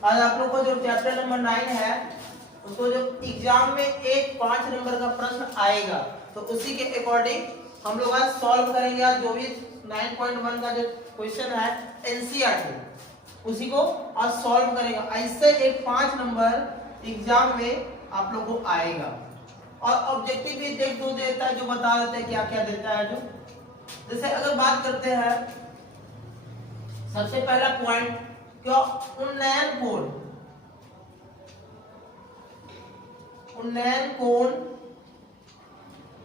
आज आप लोग का जो चैप्टर नंबर 9 है उसको जो एग्जाम में एक 5 नंबर का प्रश्न आएगा तो उसी के अकॉर्डिंग हम लोग आज सॉल्व करेंगे। आज जो भी 9.1 का जो क्वेश्चन है एनसीईआरटी उसी को आज सॉल्व करेंगे। ऐसे एक 5 नंबर एग्जाम में आप लोग को आएगा और ऑब्जेक्टिव भी दो देता है जो बता देते हैं क्या क्या देता है। जो जैसे अगर बात करते हैं सबसे पहला पॉइंट क्या उन्नयन कोण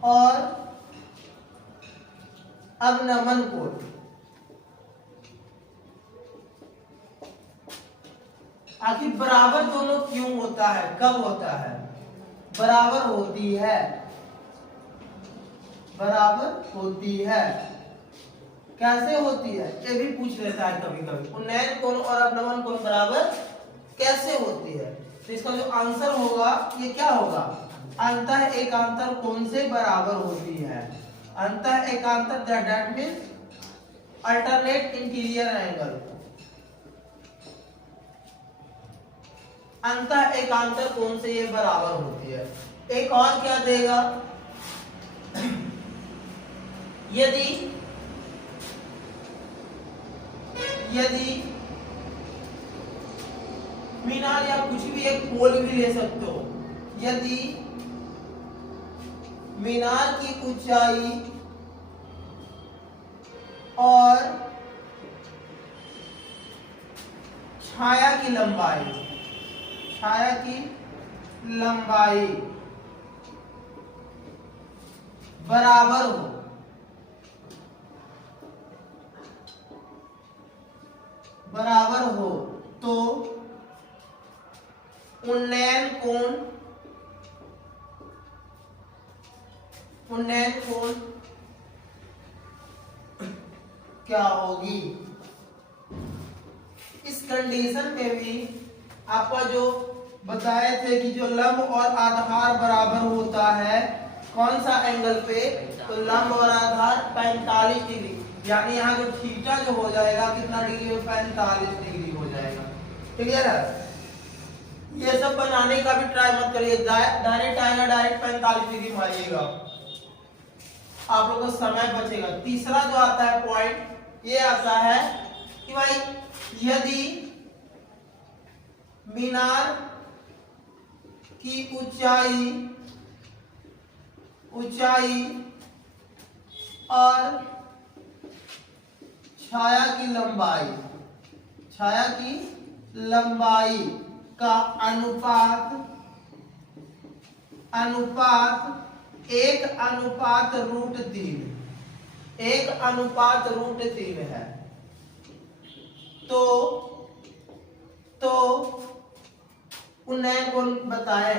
और अवनमन कोण। आखिर बराबर दोनों क्यों होता है, कब होता है? बराबर होती है, बराबर होती है, कैसे होती है ये भी पूछ लेता है कभी कभी। उन्नयन कोण और अवनमन कोण बराबर कैसे होती है? तो इसका जो आंसर होगा ये क्या होगा? अंतः एकांतर कोण से बराबर होती है। अंतः एकांतर that means alternate interior angle. अंतः एकांतर कोण से ये बराबर होती है। एक और क्या देगा? यदि मीनार या कुछ भी एक पोल भी ले सकते हो, यदि मीनार की ऊंचाई और छाया की लंबाई बराबर हो तो उन्नयन कोण क्या होगी? इस कंडीशन में भी आपका जो बताए थे कि जो लंब और आधार बराबर होता है कौन सा एंगल पे? तो लंब और आधार 45 डिग्री, यानी यहाँ जो थीटा जो हो जाएगा कितना डिग्री में? 45 डिग्री हो जाएगा। क्लियर है? ये सब बनाने का भी ट्राई मत करिए, डायरेक्ट आएगा, डायरेक्ट 45 डिग्री मारिएगा, आप लोगों का समय बचेगा। तीसरा जो आता है पॉइंट ये आता है कि भाई यदि मीनार की ऊंचाई और छाया की लंबाई का अनुपात 1:√3 है तो उन्नयन कोण बताए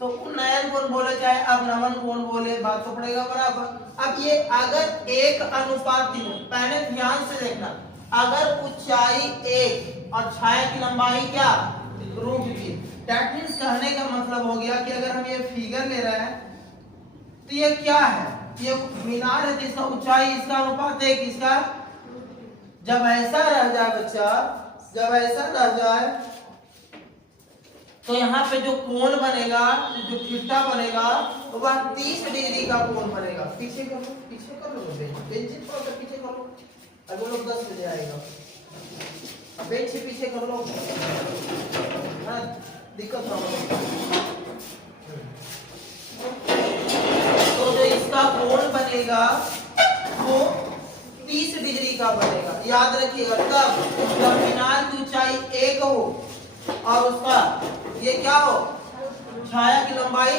तो उन्नयन कोण बोले चाहे अवनमन कोण बोले बात तो पड़ेगा बराबर। अब ये अगर 1:3, पहले ध्यान से देखना, अगर ऊंचाई 1 और छाया की लंबाई क्या? √3। दैट मींस कहने का मतलब हो गया कि अगर हम ये फिगर ले रहे हैं तो ये क्या है? ये मीनार है जिसका ऊंचाई इसका अनुपात 1, इसका जब ऐसा रह जाए बच्चा, जब ऐसा रह जाए तो यहाँ पे जो कोण बनेगा, जो थीटा बनेगा वह 30 डिग्री का कोण बनेगा। पीछे कर लो बेंच थोड़ा सा पीछे कर लो, अब वो लोग 10 बजे आएगा। बेंच से पीछे कर लो, दिक्कत ना हो। तो जो इसका कोण बनेगा वो 30 डिग्री का बनेगा। याद रखिएगा तब जब मीनार की ऊंचाई 1 हो और उसका ये क्या हो? छाया की लंबाई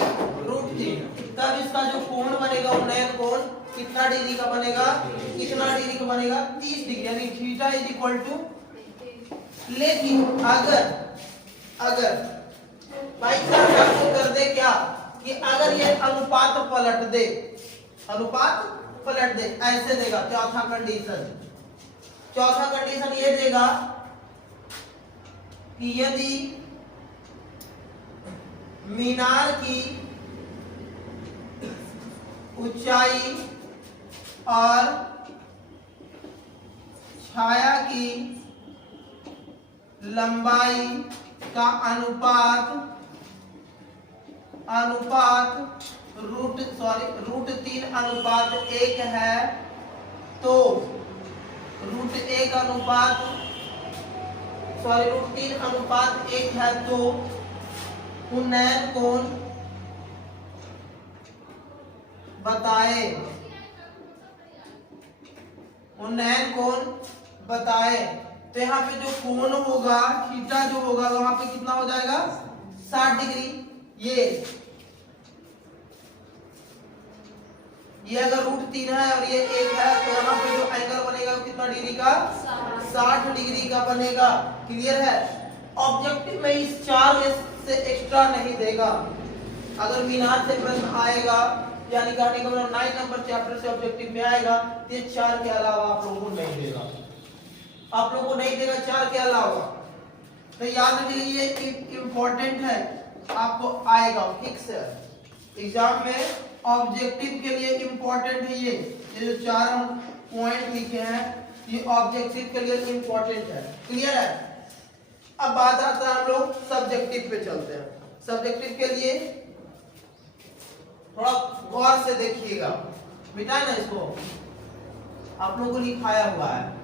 √3, तब इसका जो कोण बनेगा उन्नयन कोण कितना डिग्री का बनेगा? 30 डिग्री, यानी थीटा इज इक्वल टू। लेकिन अगर भाई साहब कर दे क्या कि अगर ये अनुपात पलट दे ऐसे देगा। चौथा कंडीशन ये देगा कि यदि मीनार की ऊंचाई और छाया की लंबाई का अनुपात रूट 3 अनुपात 1 है तो रूट 3 अनुपात 1 है तो उन्नयन कोण बताए। उन्नयन कोण बताए। तो यहाँ पे जो कोण होगा थीटा जो होगा वहां पे कितना हो जाएगा 60 डिग्री। ये अगर रूट 3 है और ये 1 है तो यहाँ पे जो एंगल बनेगा वो कितना डिग्री का 60 डिग्री का बनेगा। क्लियर है। ऑब्जेक्टिव में इस 4 में से एक्स्ट्रा नहीं देगा। अगर मीनार से प्रश्न आएगा यानी कहने का मतलब 9 नंबर चैप्टर से ऑब्जेक्टिव में आएगा तो ये 4 के अलावा आप लोगों को नहीं देगा। आप लोगों को नहीं देगा 4 के अलावा। तो याद रखिए ये इंपॉर्टेंट है, आपको आएगा फिक्स है एग्जाम में। ऑब्जेक्टिव के लिए इंपॉर्टेंट है ये जो 4 हम पॉइंट लिखे हैं ये ऑब्जेक्टिव के लिए इंपॉर्टेंट है। क्लियर है। अब बात आता है हम लोग सब्जेक्टिव पे चलते हैं। सब्जेक्टिव के लिए थोड़ा गौर से देखिएगा, मिटाए ना इसको, आप लोगों को लिखाया हुआ है।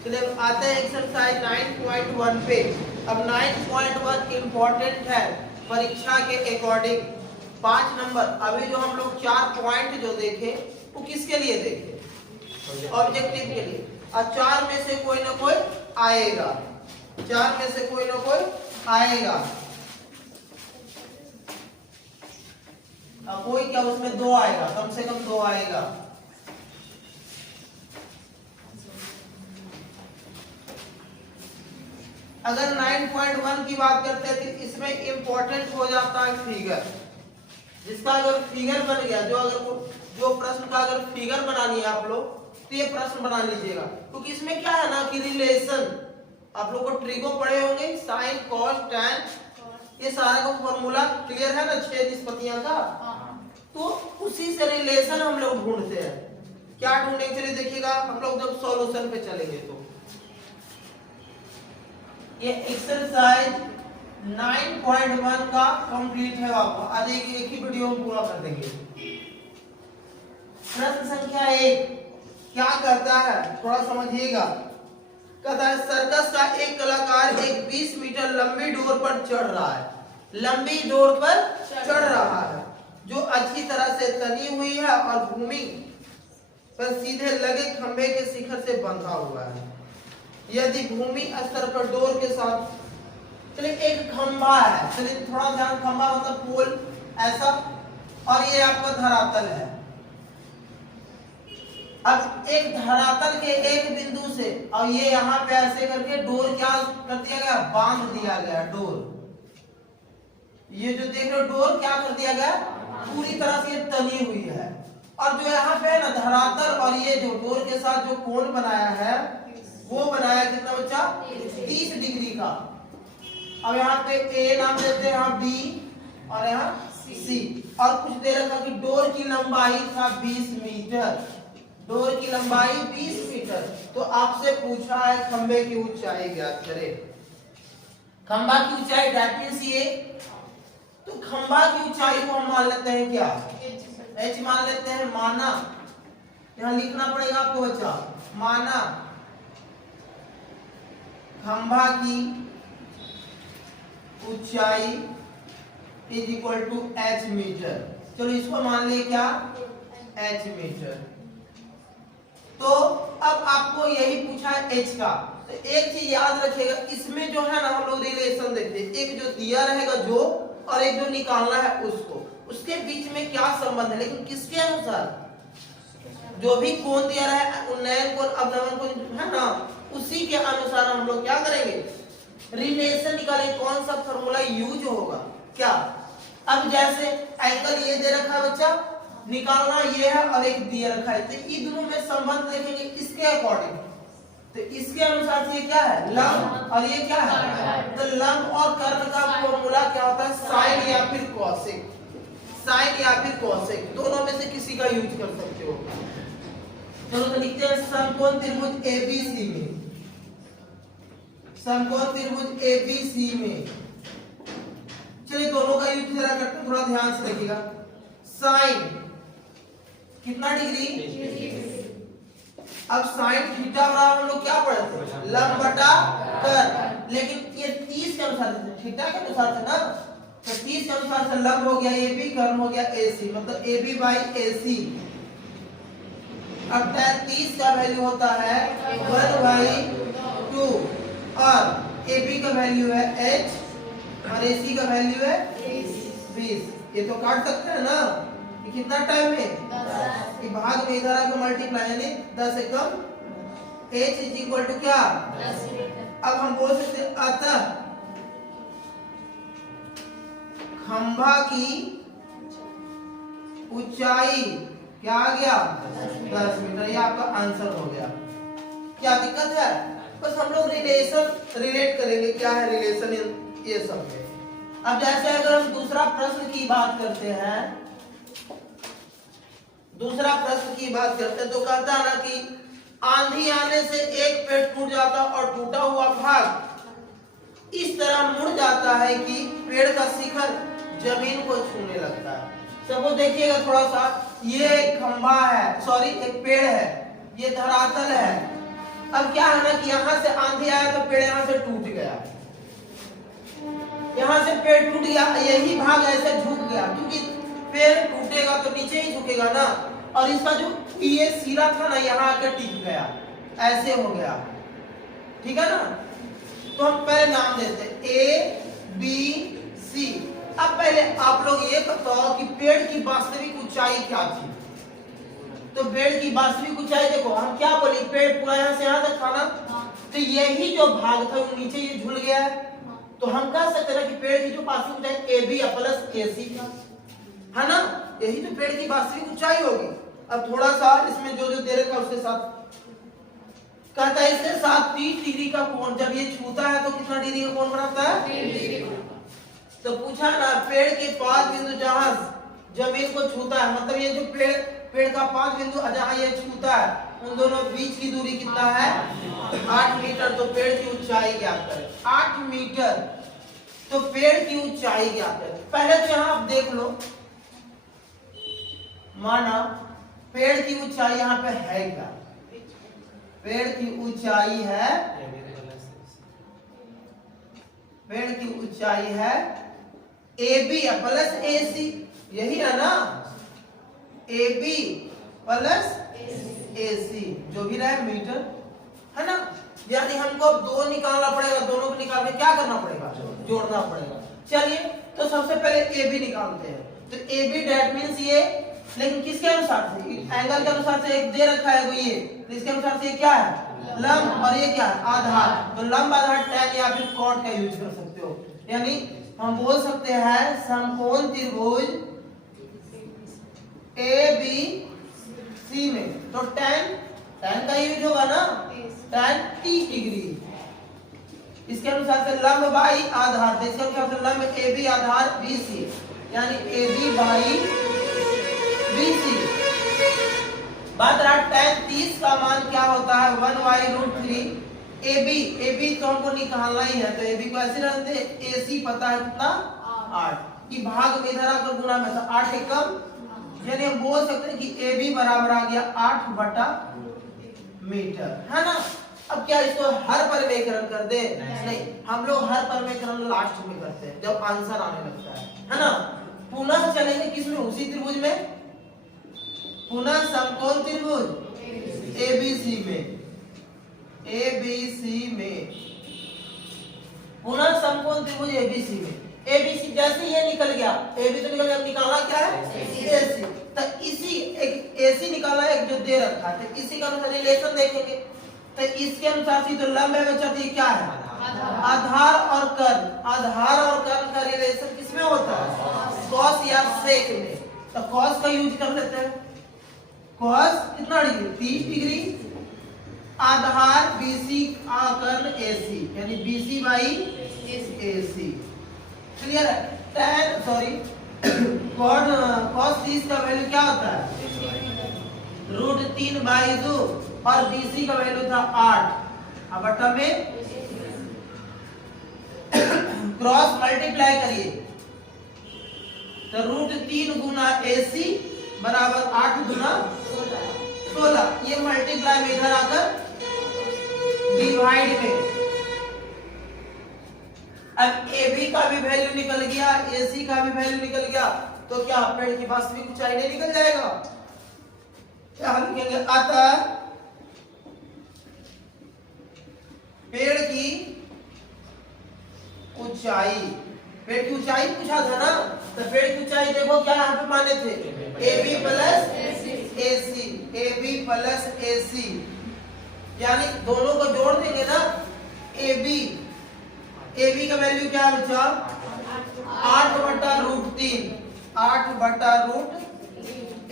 चलिए अब आते हैं एक्सरसाइज 9.1 पे। अब 9.1 इंपॉर्टेंट है परीक्षा के अकॉर्डिंग। 5 नंबर अभी जो हम लोग 4 पॉइंट जो देखे वो किसके लिए देखे ऑब्जेक्टिव के लिए, और 4 में से कोई ना कोई आएगा। 4 में से कोई ना कोई आएगा। कोई क्या उसमें 2 आएगा, कम से कम 2 आएगा। अगर 9.1 की बात करते हैं तो इसमें इंपॉर्टेंट हो जाता है फिगर। जिसका अगर फिगर बन गया, जो प्रश्न का अगर फिगर बनानी है आप लोग तो ये प्रश्न बना लीजिएगा। क्योंकि इसमें क्या है ना कि रिलेशन, आप लोग को ट्रिगो पढ़े होंगे, साइन कॉस टैन, ये सारा का फॉर्मूला क्लियर है ना 6 निष्पत्तियां का। तो उसी से रिलेशन हम लोग ढूंढते हैं। क्या ढूंढने के लिए देखिएगा हम लोग जब सॉल्यूशन पे चलेंगे। तो ये एक्सरसाइज 9.1 का कंप्लीट है। आपको आज एक ही वीडियो में पूरा कर देंगे। प्रश्न संख्या 1 क्या करता है थोड़ा समझिएगा। कहता है सर्कस का एक कलाकार एक 20 मीटर लंबी डोर पर चढ़ रहा है। लंबी डोर पर चढ़ रहा है जो अच्छी तरह से तनी हुई है और भूमि पर सीधे लगे खंभे के शिखर से बंधा हुआ है। यदि भूमि स्तर पर डोर के साथ, चलिए एक खंभा है, चलिए थोड़ा ध्यान, खंभा मतलब पोल ऐसा, और ये आपका धरातल है। अब एक धरातल के एक बिंदु से और ये यहाँ पे ऐसे करके डोर क्या कर दिया गया, बांध दिया गया। डोर ये जो देख रहे हो डोर क्या कर दिया गया, पूरी तरह से ये तनी हुई है। और जो यहाँ पे है ना धरातल और ये जो डोर के साथ जो कोण बनाया है वो बनाया कितना बच्चा 30 डिग्री का। अब यहाँ पे ए नाम देते हैं, यहाँ बी और यहाँ सी, और कुछ दे रखा कि डोर की लंबाई था 20 मीटर। डोर की लंबाई 20 मीटर। तो आपसे पूछा है खंबे की ऊंचाई ज्ञात करें। खंभा की ऊंचाई दैट मींस ये, तो खंभा की ऊंचाई को हम मान लेते हैं क्या, h मान लेते हैं। माना, यहां लिखना पड़ेगा आपको बच्चा, माना खंभा की ऊंचाई is equal to h metre. चलो इसको मान लिए क्या, h मीटर। तो अब आपको यही पूछा है h का, तो एक चीज याद रखिएगा, इसमें जो है ना हम लोग रिलेशन देखते हैं, एक जो दिया रहेगा जो, और एक जो निकालना है उसको, उसके बीच में क्या संबंध है, लेकिन किसके अनुसार, जो भी कोण दिया रहा है, उन्नयन कोण अवनमन कोण है ना, उसी के अनुसार हम लोग क्या करेंगे, रिलेशन निकालेंगे। कौन सा फॉर्मूला यूज होगा क्या। अब जैसे एंगल ये दे रखा है बच्चा, निकालना ये है और एक दिया रखा है, तो इन दोनों में संबंध देखेंगे इसके अकॉर्डिंग, तो इसके अनुसार से ये क्या है, लंब, और ये क्या है, तो लंब और कर्ण का फॉर्मूला क्या होता है, साइन या फिर कॉसेक, साइन या फिर कॉसेक, दोनों में से किसी का यूज कर सकते हो। चलो तो लिखते हैं समकोण त्रिभुज एबीसी में, समकोण त्रिभुज एबीसी में, चलिए दोनों का यूज जरा करते हैं, थोड़ा ध्यान से देखिएगा। साइन कितना डिग्री, अब साइन थीटा बराबर हम लोग क्या पढ़े थे, लंब बटा कर्ण, लेकिन ये 30 के अनुसार से, थीटा के अनुसार से ना, तो 30 के अनुसार से लंब हो गया AB, कर्ण हो गया AC, मतलब AB बाई AC। अब tan 30 का वैल्यू होता है 1/2 और AB का वैल्यू है h और AC का वैल्यू है 20। ये तो काट सकते हैं ना, ये कितना टाइम में, 10, ये भाग में इधर आके मल्टीप्लाई, यानी 10 एकम h इज इक्वल टू क्या, 10 मीटर। अब हम बोल सकते हैं अतः खंभा की ऊंचाई क्या आ गया, 10 मीटर, ये आपका आंसर हो गया। क्या दिक्कत है, बस हम लोग रिलेशन रिलेट करेंगे, क्या है रिलेशन ये सब में। अब जैसे अगर हम दूसरा प्रश्न की बात करते हैं, दूसरा प्रश्न की बात करते हैं, तो कहता है ना कि आंधी आने से एक पेड़ टूट जाता और टूटा हुआ भाग इस तरह मुड़ जाता है कि पेड़ का शिखर जमीन को छूने लगता है। सबको देखिएगा थोड़ा सा, ये एक खंभा है, सॉरी एक पेड़ है, ये धरातल है। अब क्या है ना कि यहाँ से आंधी आया तो पेड़ यहाँ से टूट गया, यहाँ से पेड़ टूट गया, यही भाग ऐसे झुक गया, क्योंकि पेड़ टूटेगा तो नीचे ही झुकेगा ना, और इसका जो ये सिरा था ना यहाँ आकर टिक गया, ऐसे हो गया, ठीक है ना। तो हम पहले नाम देते ABC। अब पहले आप लोग ये बताओ कि पेड़ की वास्तविक ऊंचाई क्या थी, तो पेड़ की वास्तविक ऊंचाई देखो, हम क्या बोले, पेड़ पूरा यहाँ से यहाँ तक था ना, तो यही जो भाग था वो नीचे ये झूल गया है, तो हम कह सकते हैं कि पेड़ की जो वास्तविक ऊंचाई AB प्लस AC है ना, यही तो पेड़ की वास्तविक ऊंचाई होगी। अब थोड़ा सा इसमें जो जो दे रखा है उसके साथ कहता है, इसके साथ 30 डिग्री का कोण, जब ये छूता है तो कितना डिग्री का कोण बनाता है, 30 डिग्री। तो पूछा ना पेड़ के 5 बिंदु जहां जमीन को छूता है, मतलब ये जो पेड़ का 5 बिंदु जहां ये छूता है, उन दोनों बीच की दूरी कितना है, 8 मीटर। तो पेड़ की ऊंचाई ज्ञात करें, 8 मीटर, तो पेड़ की ऊंचाई ज्ञात करें। पहले तो यहाँ आप देख लो, माना पेड़ की ऊंचाई यहाँ पे है क्या, पेड़ की ऊंचाई है, पेड़ की ऊंचाई है AB प्लस AC, यही है ना, AB प्लस AC, जो भी रहे मीटर है ना, यानी हमको दो निकालना पड़ेगा, दोनों को निकाल के क्या करना पड़ेगा, जोड़ना पड़ेगा। चलिए तो सबसे पहले AB निकालते हैं, तो AB दैट मींस ये, लेकिन किसके अनुसार से, एंगल के अनुसार से एक दे रखा है वो ये, तो इसके अनुसार से क्या है, लंब, और ये क्या है, आधार, तो लंब आधार tan या फिर cot का यूज कर सकते हो, यानी हम बोल सकते हैं समकोण त्रिभुज ABC में, तो tan का यूज होगा ना, tan 30 डिग्री, इसके अनुसार से लंब बाई आधार, तो इसके अनुसार से लंब AB आधार BC, यानी AB बाई BC। बात रहा tan 30 का मान क्या होता है, 1/√3 ए बी तो हमको निकालना ही है, तो ए बी को ऐसे रखते हैं, ए सी पता है कितना 8 की भाग में इधर आकर गुणा में, तो 8 एकम, यानी हम बोल सकते हैं कि ए बी बराबर आ गया 8 बटा मीटर, है ना। अब क्या इसको हर परिमेयकरण कर दे? नहीं, हम लोग हर परिमेयकरण लास्ट में करते हैं जब आंसर आने लगता है ना। पुनः चलेंगे किसमें? उसी त्रिभुज में, पुनः समकोण त्रिभुज एबीसी में, एबीसी में, पुनः समकोण त्रिभुज एबीसी में। एबीसी जैसे ये निकल गया, एबी तो निकल गया, निकालना क्या है? एसी। तो इसी एक एसी निकाला है, एक जो दे रखा है, तो इसी का अनुसार रिलेशन देखेंगे, तो इसके अनुसार से तो लंब है बच्चा, ये क्या है? आधार और कर्ण। आधार और कर्ण का रिलेशन किसमें होता है? कॉस या सेक में। तो कॉस का यूज कर लेते हैं। कॉस कितना डिग्री? 30 डिग्री। आधार बीसी, कर्ण एसी, यानी बीसी बाई एसी। क्लियर है? tan सॉरी cos 30 का वैल्यू क्या होता है? √3/2, और बीसी का वैल्यू था 8। अब बटा में क्रॉस मल्टीप्लाई करिए, तो √3 गुना एसी बराबर 8 गुना 16। ये मल्टीप्लाई में इधर आकर डिवाइड में, अब AB का भी वैल्यू निकल गया, AC का भी वैल्यू निकल गया, तो क्या पेड़ की वास्तविक ऊंचाई नहीं निकल जाएगा? क्या लिखेंगे? अतः पेड़ की ऊंचाई, पेड़ की ऊंचाई पूछा था ना, तो पेड़ की ऊंचाई देखो क्या यहाँ पे माने थे? AB plus AC, AB plus AC, यानी दोनों को जोड़ देंगे ना। AB का वैल्यू क्या है बच्चा? 8 बटा √3, 8 बटा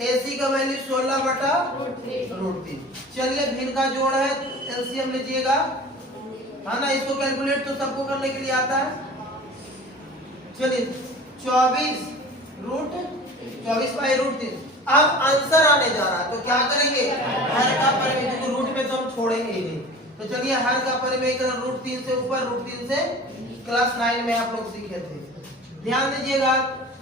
AC का वैल्यू 16 बटा √3। चलिए भिन्न का जोड़ है, एलसीएम लीजिएगा, है ना। इसको कैलकुलेट तो सबको करने के लिए आता है। चलिए 24/√3। अब आंसर आने जा रहा है, तो क्या करेंगे? हर का परिमेय, रूट में तो हम छोड़ेंगे ही नहीं, तो चलिए हर का परिमेयकरण √3 से ऊपर, √3 से क्लास 9 में आप लोग सीखे थे। ध्यान दीजिएगा,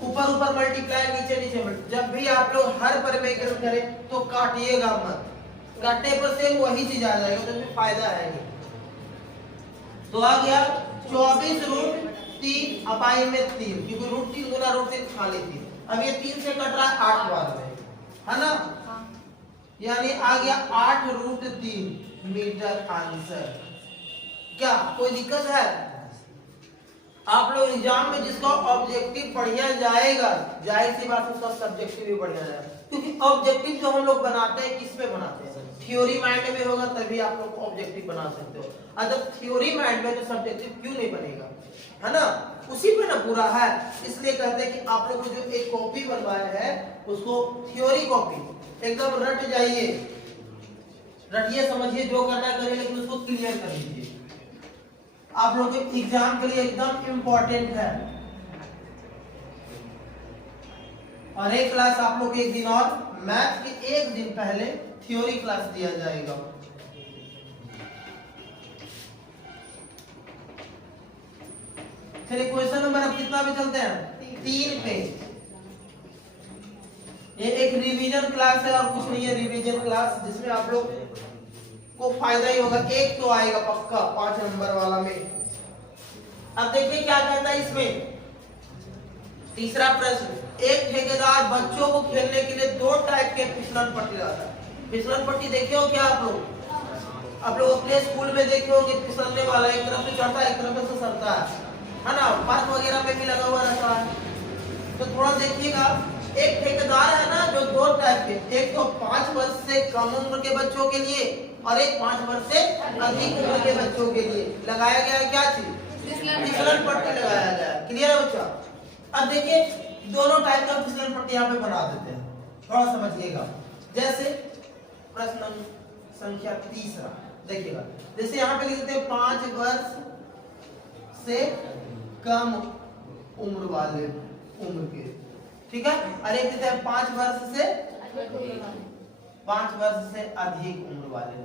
ऊपर ऊपर मल्टीप्लाई, नीचे नीचे मल्टीप्लाई। जब भी आप लोग हर परिमेयकरण करें तो काटिएगा मत, काटने पर सेम वही चीज आ जाएगा, तो फिर फायदा है नहीं। तो आ गया 24√3 अपाई में 3, क्योंकि √3 गुना √3 खाली थी। अब ये 3 से कट रहा है 8 बार में, है ना, यानी आ गया 8√3 मीटर आंसर। क्या कोई दिक्कत है? आप लोग एग्जाम में जिसका ऑब्जेक्टिव बढ़िया जाएगा, जाहिर सी बात उसका सब्जेक्टिव भी बढ़िया जाएगा, क्योंकि ऑब्जेक्टिव जो हम लोग बनाते हैं किस पे बनाते हैं? थ्योरी माइंड में होगा तभी आप लोग ऑब्जेक्टिव बना सकते हो। अगर थ्योरी माइंड में तो सब्जेक्टिव क्यों नहीं बनेगा, है ना। उसी पे ना पूरा है, इसलिए कहते हैं कि आप लोग को जो एक कॉपी बनवाया है उसको थ्योरी कॉपी एकदम रट जाइए, रटिए, समझिए, जो करना है करिए, लेकिन उसको क्लियर कर लीजिए। आप लोग के एग्जाम के लिए एकदम इम्पोर्टेंट है। और एक क्लास आप लोग एक दिन और मैथ के एक दिन पहले थ्योरी क्लास दिया जाएगा। चलिए क्वेश्चन नंबर अब कितना पे चलते हैं? 3 पे। ये एक रिवीजन क्लास है और कुछ नहीं है, रिवीजन क्लास जिसमें आप लोग को फायदा ही होगा। एक तो आएगा पक्का 5 नंबर वाला में। अब देखिए क्या कहता है इसमें, तीसरा प्रश्न, एक ठेकेदार बच्चों को खेलने के लिए 2 टाइप के फिसलन पट्टी लाता है। फिसलन पट्टी देखे हो क्या आप लोग? आप लोग अपने स्कूल में देखे हो कि फिसलने वाला एक तरफ से चढ़ता है, एक तरफ से सरता है ना, पार्क वगैरह में भी लगा हुआ रहता है। तो थोड़ा देखिएगा, एक ठेकेदार है ना जो 2 टाइप के, एक तो 5 वर्ष से कम उम्र के बच्चों के लिए और एक 5 वर्ष से अधिक उम्र के बच्चों के लिए लगाया गया है। क्या चीज? फिसलन पट्टी लगाया गया है। क्लियर है बच्चा? अब देखिए दोनों टाइप का फिसलन पट्टी यहाँ पे बना देते हैं, थोड़ा समझिएगा। जैसे प्रश्न संख्या 3 देखिएगा, जैसे यहाँ पे लिख देते हैं 5 वर्ष से कम उम्र वाले उम्र के, ठीक है। और एक देते हैं 5 वर्ष से 5 वर्ष से अधिक उम्र वाले।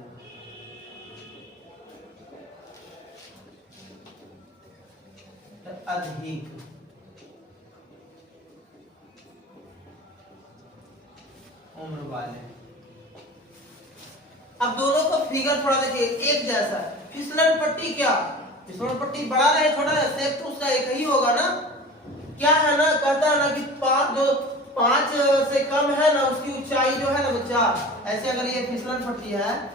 अधिक। उम्र वाले। अब दोनों का फिगर थोड़ा देखिए एक जैसा। फिसलन पट्टी क्या, फिसलन पट्टी बड़ा रहे छोटा रहे शेप तो उसका एक ही होगा ना। क्या है ना, कहता है ना कि पांच से कम है ना उसकी ऊंचाई जो है ना बच्चा, ऐसे अगर ये फिसलन पट्टी है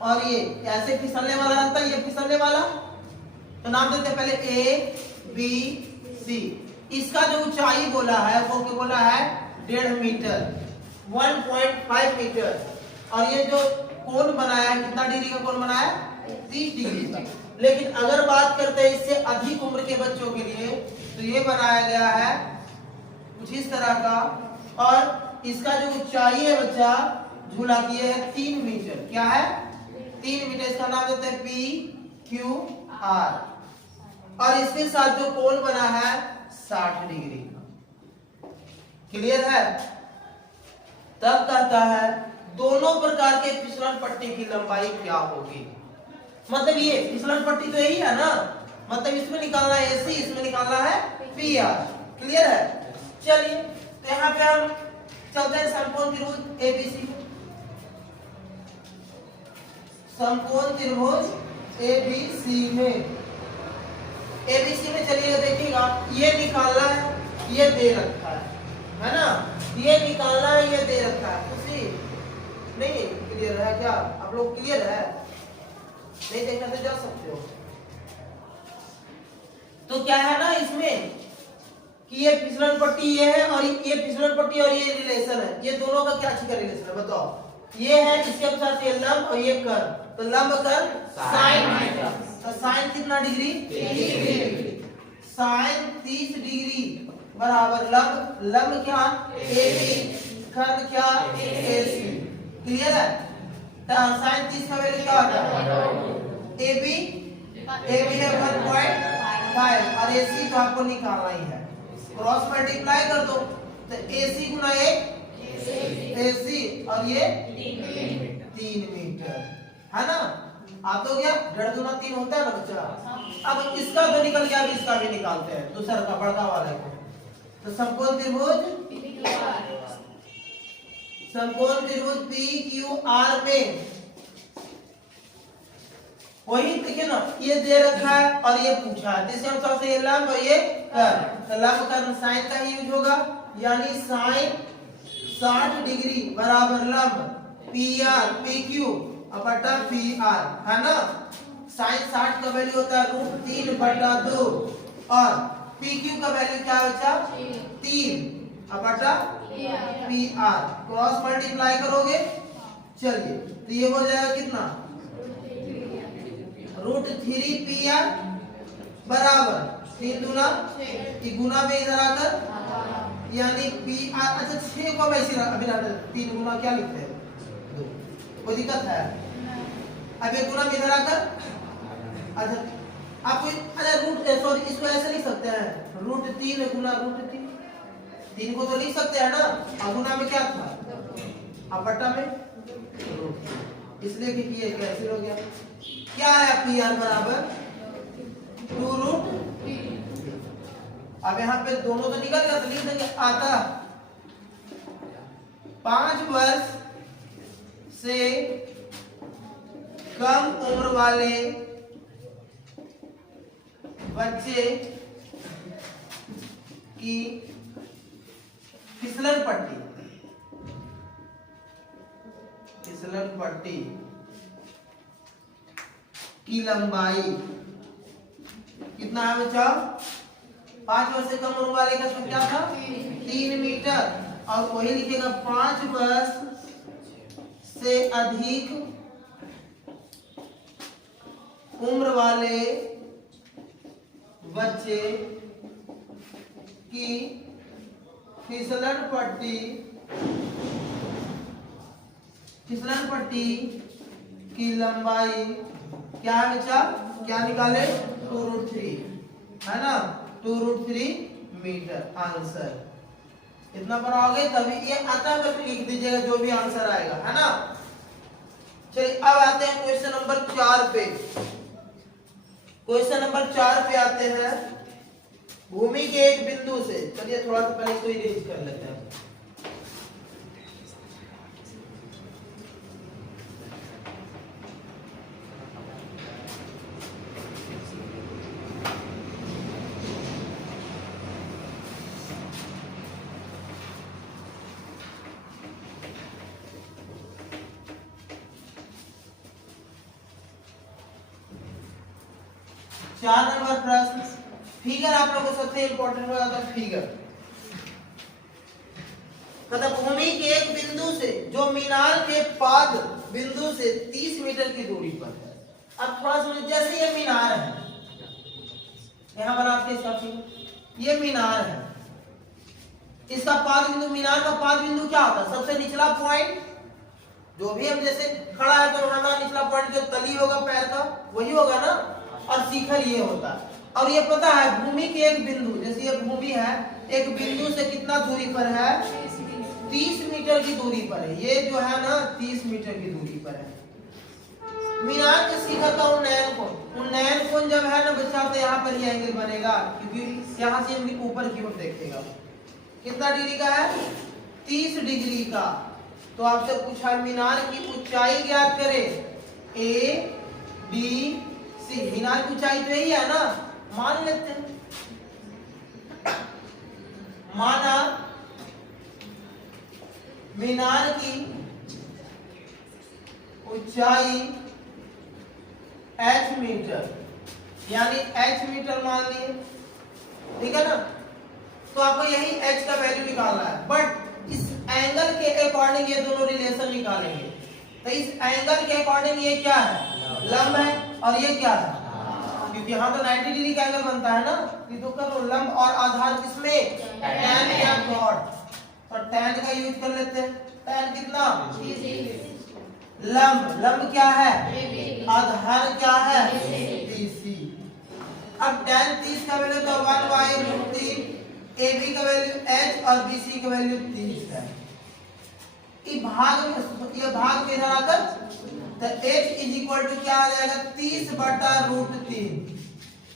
और ये ऐसे फिसलने वाला रहता है, ये फिसलने वाला, तो नाम देते हैं पहले ए बी सी। इसका जो ऊंचाई बोला है वो क्या बोला है 1.5 मीटर 1.5 मीटर। और ये जो कोण बनाया है कितना डिग्री का कोण बनाया है 30 डिग्री का। लेकिन अगर बात करते हैं इससे अधिक उम्र के बच्चों के लिए तो ये बनाया गया है कुछ इस तरह का, और इसका जो ऊंचाई है बच्चा झूला की है 3 मीटर। क्या है 3 मीटर। इसका नाम देते हैं पी क्यू आर। और इसके साथ जो कोण बना है 60 डिग्री का। क्लियर है। तब कहता है दोनों प्रकार के फिसलन पट्टी की लंबाई क्या होगी। मतलब ये फिसलन पट्टी तो यही है ना, मतलब इसमें निकालना है एसी, इसमें निकालना है पी आर। क्लियर है। चलिए तो यहाँ पे हम चलते हैं समकोण त्रिभुज एबीसी। समकोण त्रिभुज एबीसी में, एबीसी में चलिए देखिएगा ये निकालना है, ये दे रखा है ना, ये निकालना है, ये दे रखा है। उसी नहीं क्लियर है क्या आप लोग, क्लियर है? नहीं देखना तो जा सकते हो। तो क्या है ना इसमें कि ये फिसलन पट्टी ये है और ये फिसलन पट्टी और ये रिलेशन है, ये दोनों का क्या छिका रिलेशन है बताओ। ये है इसके साथ ये लंब और ये कर्व, तो लंब कर्व साइन थीटा। तो साइन कितना डिग्री 30 डिग्री। साइन 30 डिग्री बराबर लंब, लंब क्या एबी, कर्व क्या एसी। क्लियर है। तो साइन 30 का वैल्यू क्या होता है एबी, एबी है 1.5 और एसी तो आपको निकालना ही है, क्रॉस मल्टीप्लाई कर दो तो एसी गुना एक एसी और ये 3 मीटर है ना। आप तो क्या 1.5 दूना 3 होता है ना बच्चा। अब इसका तो निकल गया, अब इसका भी निकालते हैं दूसरा का बड़का वाला को। तो समकोण त्रिभुज पी क्यू आर में वही देखिए ना, ये दे रखा है और ये पूछा है, जिसके अनुसार से ये लंब और ये कर्व, तो लंब कर्व साइन का ही यूज होगा, यानी साइन 60 डिग्री बराबर लंब पी आर पी क्यू बटा पी आर है ना। साइन 60 का वैल्यू होता है √3/2 और पी क्यू का वैल्यू क्या बचा 3/2 पी आर। क्रॉस मल्टीप्लाई करोगे, चलिए तो ये हो जाएगा कितना √3 पी आर बराबर 3 दूना ये गुना में इधर आकर यानी पी आर। अच्छा 6 को वैसे अभी 3 गुना क्या लिखते हैं 2, कोई दिक्कत है? अब ये गुना में इधर आकर अच्छा आपको अच्छा रूट सॉरी इसको ऐसे लिख सकते हैं √3 गुना √3, 3 को तो लिख सकते हैं ना, और गुना में क्या था अब बट्टा में इसलिए कि ये कैसे हो गया। क्या है पी आर बराबर 2√3। अब यहाँ पे दोनों तो निकल गया, तो लिख देंगे आता 5 वर्ष से कम उम्र वाले बच्चे की फिसलन पट्टी की लंबाई कितना है बच्चा 5 वर्ष से कम उम्र वाले का क्या था 3 मीटर, और वही लिखेगा 5 वर्ष से अधिक उम्र वाले बच्चे की फिसलन पट्टी की लंबाई क्या है बच्चा, क्या निकाले 2√3 है ना, 2√3 मीटर आंसर। इतना बनाओगे तभी ये आता है, तो लिख दीजिएगा जो भी आंसर आएगा है ना। चलिए अब आते हैं क्वेश्चन नंबर 4 पे। क्वेश्चन नंबर 4 पे आते हैं। भूमि के एक बिंदु से, चलिए थोड़ा सा पहले इसको इरेज कर लेते हैं। चार नंबर प्रश्न, फिगर आप लोगों को सबसे इंपॉर्टेंट हो जाता है फिगर। कहता भूमि के एक बिंदु से जो मीनार के पाद बिंदु से 30 मीटर की दूरी पर है। अब थोड़ा समझ, जैसे ये मीनार है, यहां बनाते इसका फिगर, ये मीनार है, इसका पाद बिंदु, मीनार का पाद बिंदु क्या होता है? सबसे निचला पॉइंट, जो भी हम जैसे खड़ा है तो हमारा निचला पॉइंट जो तली होगा पैर का वही होगा ना, और शिखर ये होता है। और ये पता है भूमि के एक बिंदु, जैसे ये भूमि है, एक बिंदु से कितना दूरी पर है? 30 मीटर की दूरी पर है। ये जो है ना 30 मीटर की दूरी पर है। मीनार के शिखर का उन्नयन कोण जब है ना बच्चा, तो यहाँ पर ये एंगल बनेगा, क्योंकि यहाँ से ऊपर की ओर देखेगा। कितना डिग्री का है? 30 डिग्री का। तो आपसे पूछा मीनार की ऊंचाई ज्ञात करें, ए बी सी। मीनार की ऊंचाई तो यही है ना, मान लेते हैं। माना मीनार की ऊंचाई h मीटर, यानी h मीटर मान लिए, ठीक है ना। तो आपको यही h का वैल्यू निकालना है, बट इस एंगल के अकॉर्डिंग ये दोनों रिलेशन निकालेंगे। तो इस एंगल के अकॉर्डिंग ये क्या है? लंब है, और ये क्या है? क्योंकि यहाँ तो 90 डिग्री का एंगल बनता है ना, तो करो लंब और आधार किसमें? tan या cot। और tan का यूज कर लेते हैं। tan कितना? लंब क्या है? आधार क्या है? BC। अब tan 30 का वैल्यू तो 1/√3, AB का वैल्यू h और BC का वैल्यू 30 है। ये भाग में इधर आकर तो h इज इक्वल टू क्या आ जाएगा? 30/√3।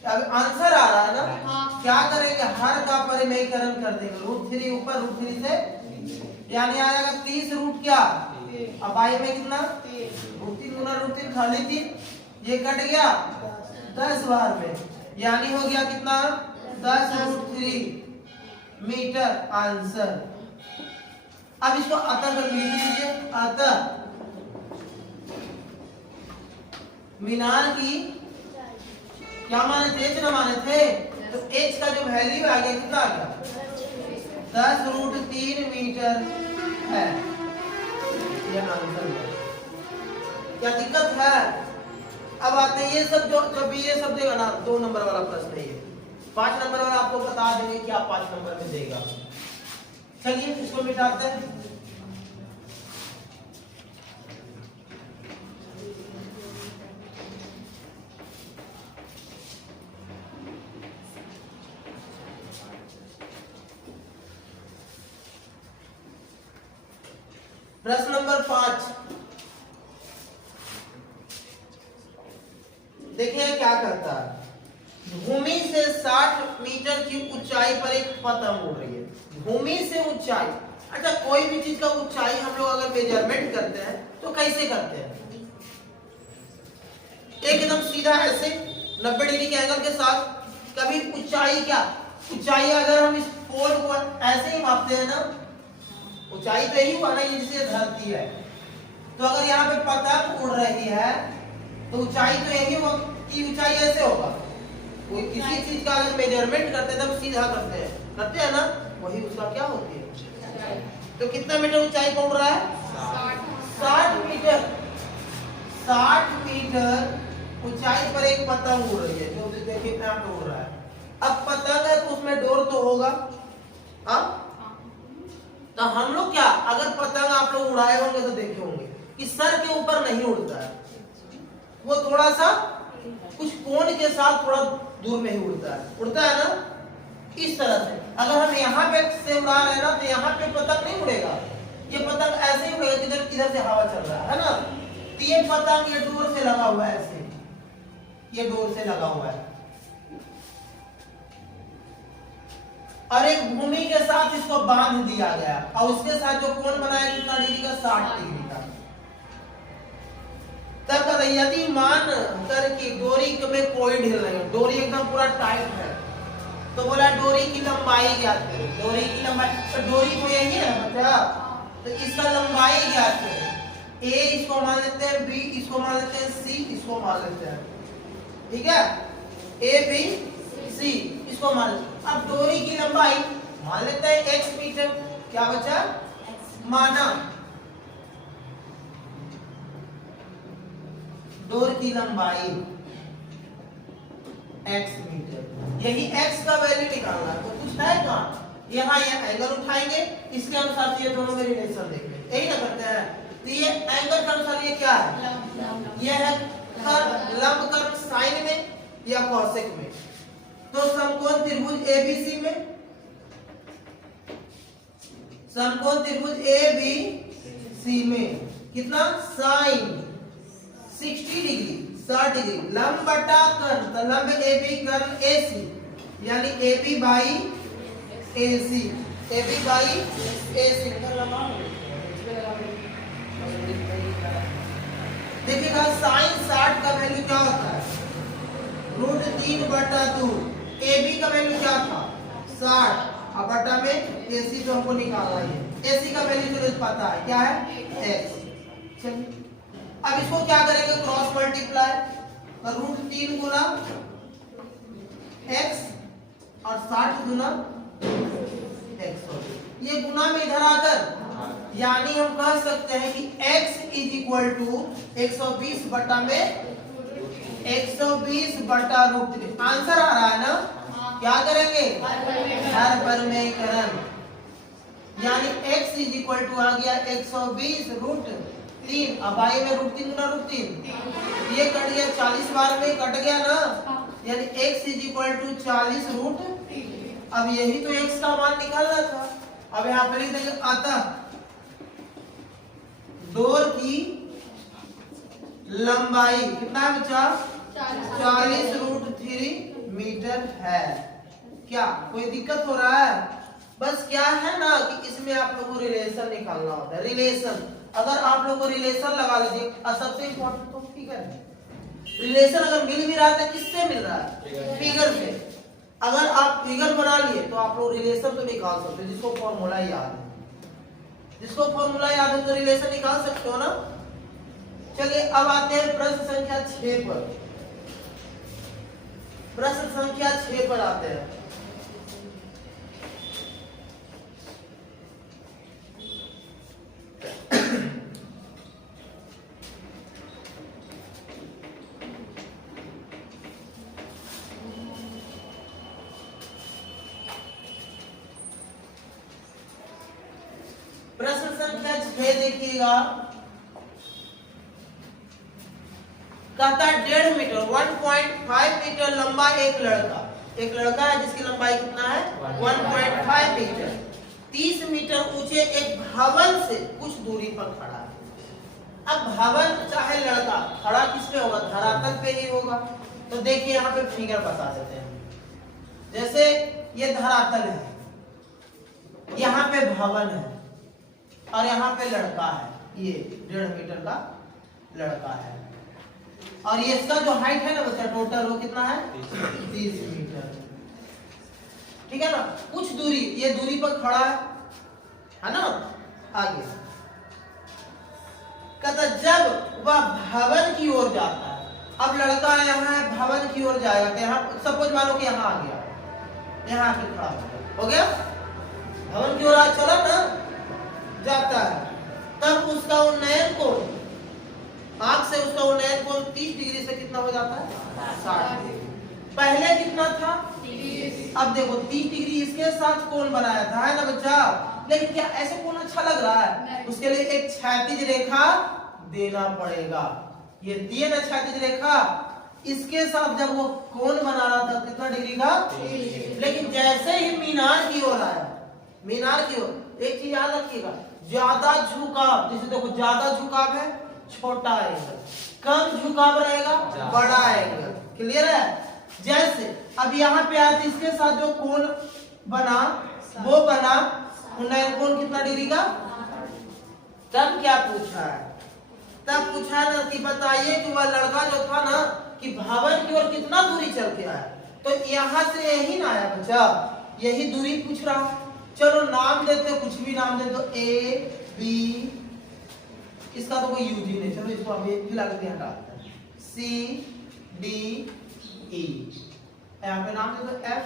अब आंसर आ रहा है ना। हाँ। क्या करेंगे? हर का परिमेयकरण कर देंगे, √3 ऊपर √3 से, यानी आ जाएगा 30 रूट क्या? अब आई में कितना? 3 गुना √3 खाली 3, ये कट गया 10 बार में, यानी हो गया कितना? 10√3 मीटर आंसर। अब इसको अतः कर लीजिए। अतः मीनार की क्या माने थे? h ना माने थे, तो h का जो वैल्यू आ गया कितना आ गया? 10√3 मीटर है। ये आंसर है। क्या दिक्कत है? अब आते हैं ये सब जो भी ये सब देगा ना, 2 नंबर वाला प्रश्न है ये। 5 नंबर वाला आपको बता देंगे क्या 5 नंबर में देगा। चलिए इसको मिटाते हैं। प्रश्न नंबर 5 देखिए क्या करता है। भूमि से 60 मीटर की ऊंचाई पर एक पतंग उड़ रही है। भूमि से ऊंचाई, अच्छा कोई भी चीज का ऊंचाई हम लोग अगर मेजरमेंट करते हैं तो कैसे करते हैं? एकदम सीधा ऐसे 90 डिग्री के एंगल के साथ। कभी ऊंचाई क्या, ऊंचाई अगर हम इस पोल को ऐसे ही मापते हैं ना, ऊंचाई तो यही हुआ ना, ये जिसे धरती है। तो अगर यहाँ पे पतंग उड़ रही है तो ऊंचाई तो यही होगा कि ऊंचाई ऐसे होगा। कोई किसी चीज का अगर मेजरमेंट करते हैं तब सीधा करते हैं ना, वही उसका क्या होती है। तो कितना मीटर ऊंचाई पर उड़ रहा है? 60 मीटर। 60 मीटर ऊंचाई पर एक पतंग उड़ रही है, जो देखिए यहाँ पे उड़ रहा है। अब पतंग है तो उसमें डोर तो होगा। हाँ, तो हम लोग क्या, अगर पतंग आप लोग उड़ाए होंगे तो देखे होंगे कि सर के ऊपर नहीं उड़ता है, वो थोड़ा सा कुछ कोण के साथ थोड़ा दूर में ही उड़ता है ना, इस तरह से। अगर हम यहाँ पे से उड़ा रहे हैं ना, तो यहाँ पे पतंग नहीं उड़ेगा, ये पतंग ऐसे ही उड़ेगा जिधर इधर से हवा चल रहा है ना। तो ये पतंग ये डोर से लगा हुआ है, ऐसे ये डोर से लगा हुआ है। और एक भूमि के साथ इसको बांध दिया गया और उसके साथ जो कोण बनाया कितना डिग्री का, 60 डिग्री का। तब यदि मान कर कि डोरी में कोई ढील नहीं है, डोरी एकदम पूरा टाइट है, तो बोला डोरी की लंबाई ज्ञात करो। डोरी की लंबाई, तो डोरी को यही है बच्चा, तो इसका लंबाई ज्ञात करो। ए इसको मान लेते हैं, बी इसको मान लेते हैं, सी इसको मान लेते हैं, ठीक है, ए बी सी इसको मान लेते हैं। अब डोरी की लंबाई मान लेते हैं x मीटर, क्या बचा, माना डोर की लंबाई x मीटर, यही x का वैल्यू निकालना है। तो कुछ है कहां, यहाँ ये एंगल उठाएंगे, इसके अनुसार ये दोनों में रिलेशन देखेंगे, यही ना करते हैं। तो ये एंगल के अनुसार ये क्या है, ये है कर्व, लंब कर्व साइन में या कॉसेक में। तो समकोण त्रिभुज एबीसी में, समकोण त्रिभुज एबीसी में कितना, साइन 60 डिग्री, 60 डिग्री, लंब बटा कर्व, तो लंब एबी कर्व एसी, यानी A B by A C, A B by A C. देखिएगा साइन 60 का वैल्यू क्या होता है, √3/2। एबी का वैल्यू क्या था, 60, और बटा में एसी जो हमको निकालना है, एसी का वैल्यू जो पता है क्या है, x। चलिए अब इसको क्या करेंगे, क्रॉस मल्टीप्लाई, √3 गुना x और 60 गुना x। ये गुना में इधर आकर, यानी हम कह सकते हैं कि x इज इक्वल टू 120 बटा में 120 बटा √3। आंसर आ रहा है ना, क्या करेंगे, हर परमेयकरण, यानी x इज इक्वल टू आ गया 120 √3, अब आई में √3 गुना √3, ये कट गया 40 बार में कट गया ना, यानी x इज इक्वल टू 40 √3। अब यही तो x का मान निकालना था। अब यहाँ पर लिख देंगे अतः डोर की लंबाई कितना है बच्चा, 40 √3 मीटर है। क्या कोई दिक्कत हो रहा है, बस क्या है ना कि इसमें आप लोगों को रिलेशन निकालना होता है। रिलेशन अगर आप लोग को रिलेशन लगा लीजिए, सबसे इंपॉर्टेंट तो फिगर है। रिलेशन अगर मिल भी रहा है तो किससे मिल रहा है, फिगर से। अगर आप फिगर बना लिए तो आप लोग रिलेशन तो निकाल सकते हो, जिसको फॉर्मूला याद है, जिसको फॉर्मूला याद है तो रिलेशन निकाल सकते हो ना। चलिए अब आते हैं प्रश्न संख्या 6 पर। प्रश्न संख्या 6 पर आते हैं। प्रश्न संख्या 6 देखिएगा, कहता है 1.5 मीटर 1.5 मीटर लंबा एक लड़का है जिसकी लंबाई कितना है 1.5 मीटर, 30 मीटर ऊंचे एक भवन से कुछ दूरी पर खड़ा है। अब भवन चाहे लड़का खड़ा किस पे होगा, धरातल पे ही होगा। तो देखिए यहाँ पे फिगर बता देते हैं। जैसे ये धरातल है, यहाँ पे भवन है और यहाँ पे लड़का है, ये 1.5 मीटर का लड़का है, और ये इसका जो हाइट है ना बच्चा टोटल वो कितना है 30 मीटर, ठीक है ना। कुछ दूरी, ये दूरी पर खड़ा है ना। आगे कहता जब वह भवन की ओर जाता है, अब लड़का यहाँ है, भवन की ओर जाएगा, तो यहाँ सपोज मानो कि यहाँ आ गया, यहाँ आके खड़ा हो गया, भवन की ओर आज चला ना जाता है, तब उसका उन्नयन कोण, आंख से उसका उन्नयन कोण 30 डिग्री से कितना हो जाता है 60 डिग्री। पहले कितना था 30। अब देखो 30 डिग्री इसके साथ कोण बनाया था, है ना बच्चा। लेकिन क्या ऐसे कोण अच्छा लग रहा है, उसके लिए एक क्षैतिज रेखा देना पड़ेगा। ये दिए ना क्षैतिज रेखा, इसके साथ जब वो कोण बना रहा था कितना डिग्री का 30। लेकिन जैसे ही मीनार की ओर आया, मीनार की ओर, एक चीज याद रखिएगा, ज्यादा झुकाव, जैसे देखो ज्यादा झुकाव है छोटा एंगल, कम झुकाव रहेगा बड़ा एंगल, क्लियर है। जैसे अब यहाँ पे आया तो इसके साथ जो कोण बना, वो बना उन्नयन कोण कितना डिग्री का। तब क्या पूछा है, तब पूछा ना कि बताइए कि वह लड़का जो था ना कि भवन की ओर कितना दूरी चल के आया, तो यहाँ से यही ना आया बच्चा, यही दूरी पूछ रहा। चलो नाम देते, कुछ भी नाम दे दो, ए बी, इसका तो कोई यूज ही नहीं, चलो इसको हम फिलहाल के हटा देते हैं, सी डी ई, यहाँ पे नाम दे दो एफ,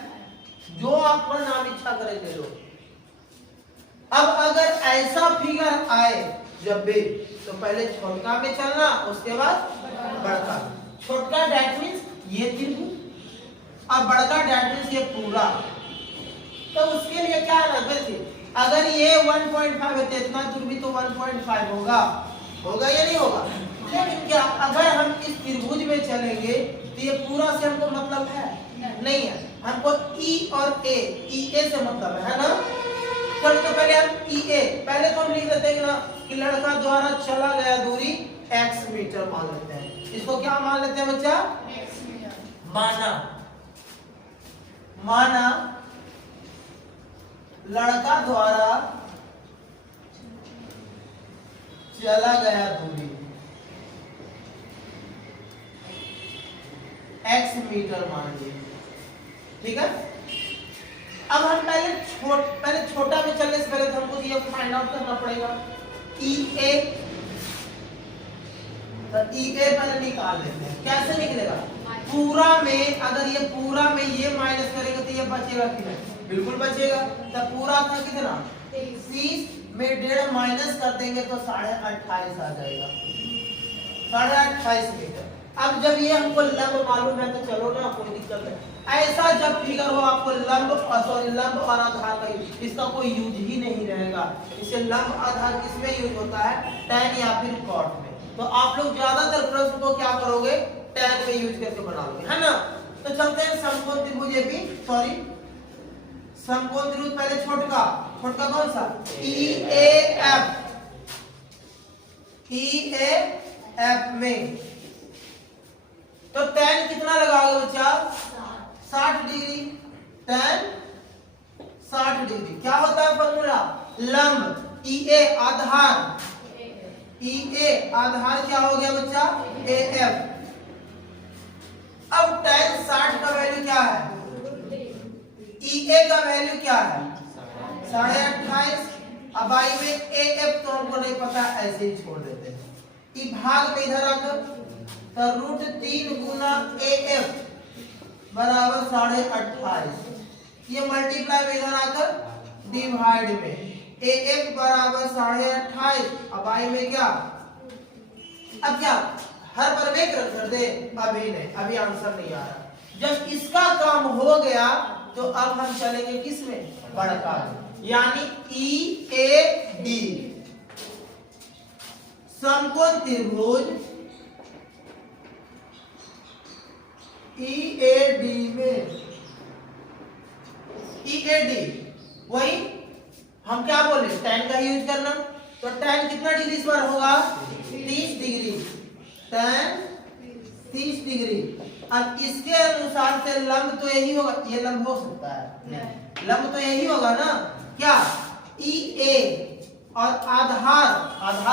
जो आपका नाम इच्छा करे ले लो। अब अगर ऐसा फिगर आए जब भी, तो पहले छोटका में चलना, उसके बाद बड़का। छोटका डेट मीन्स ये त्रिभुज, अब बड़का डेट मीन्स ये पूरा। तो उसके लिए क्या रखते थे, अगर ये 1.5 है तो इतना दूर भी तो 1.5 होगा, होगा या नहीं होगा। लेकिन क्या अगर हम इस त्रिभुज में चलेंगे तो ये पूरा से हमको मतलब है नहीं है, हमको ई और ए, ई ए से मतलब है ना। चलो तो पहले हम ई ए, पहले तो हम लिख देते हैं ना कि लड़का द्वारा चला गया दूरी x मीटर मान लेते हैं। इसको क्या मान लेते हैं बच्चा, माना, माना लड़का द्वारा चला गया दूरी x मीटर मान लीजिए, ठीक है। अब हम पहले छोटा में चलने से पहले तो हमको ये फाइंड आउट करना पड़ेगा ई ए, तो ई ए पहले निकाल लेते हैं। कैसे निकलेगा, पूरा में, अगर ये पूरा में ये माइनस करेंगे तो ये बचेगा कि नहीं, बिल्कुल बचेगा। तो पूरा था कितना 30 में 1.5 माइनस कर देंगे तो 28.5 आ जाएगा, 28.5 मीटर। अब जब ये हमको लंब मालूम है तो चलो ना, कोई दिक्कत है। ऐसा जब फिगर हो आपको लंब और आधार का, इसका कोई यूज ही नहीं रहेगा। इसे लंब आधार किसमें यूज होता है, tan या फिर cot में। तो आप लोग ज्यादातर प्रश्न को क्या करोगे, tan में यूज करके बना लोगे, है ना। तो चलते हैं समकोण त्रिभुज, ये भी सॉरी समकोण त्रिभुज। पहले छोटका, छोटका कौन सा, ई ए एफ में तो tan कितना लगाओगे बच्चा, 60 डिग्री, tan 60 डिग्री। क्या होता है फॉर्मूला, लंब ई ए आधार, ई ए आधार क्या हो गया बच्चा, ए एफ। अब tan 60 का वैल्यू क्या है, ई ए का वैल्यू क्या है 28.5। अब आई में ए एफ तो हमको नहीं पता, ऐसे ही छोड़ देते हैं। ई भाग में इधर आकर तो √3 गुना ए एफ बराबर 28.5, ये मल्टीप्लाई में इधर आकर डिवाइड में ए एफ बराबर 28.5। अब आई में क्या, अब क्या हर पर में कर दे, अभी नहीं, अभी आंसर नहीं आ रहा। जब इसका काम हो गया तो अब हम चलेंगे किस में, बड़का, यानी ई ए डी, समकोण त्रिभुज ई ए डी में, ई ए डी वही हम क्या बोले, tan का यूज करना। तो tan कितना डिग्री इस बार होगा, 30 डिग्री, tan 30 डिग्री। अब इसके अनुसार से लंब तो यही होगा, ये लंब हो सकता है, लंब तो यही होगा ना, क्या ई ए और आधार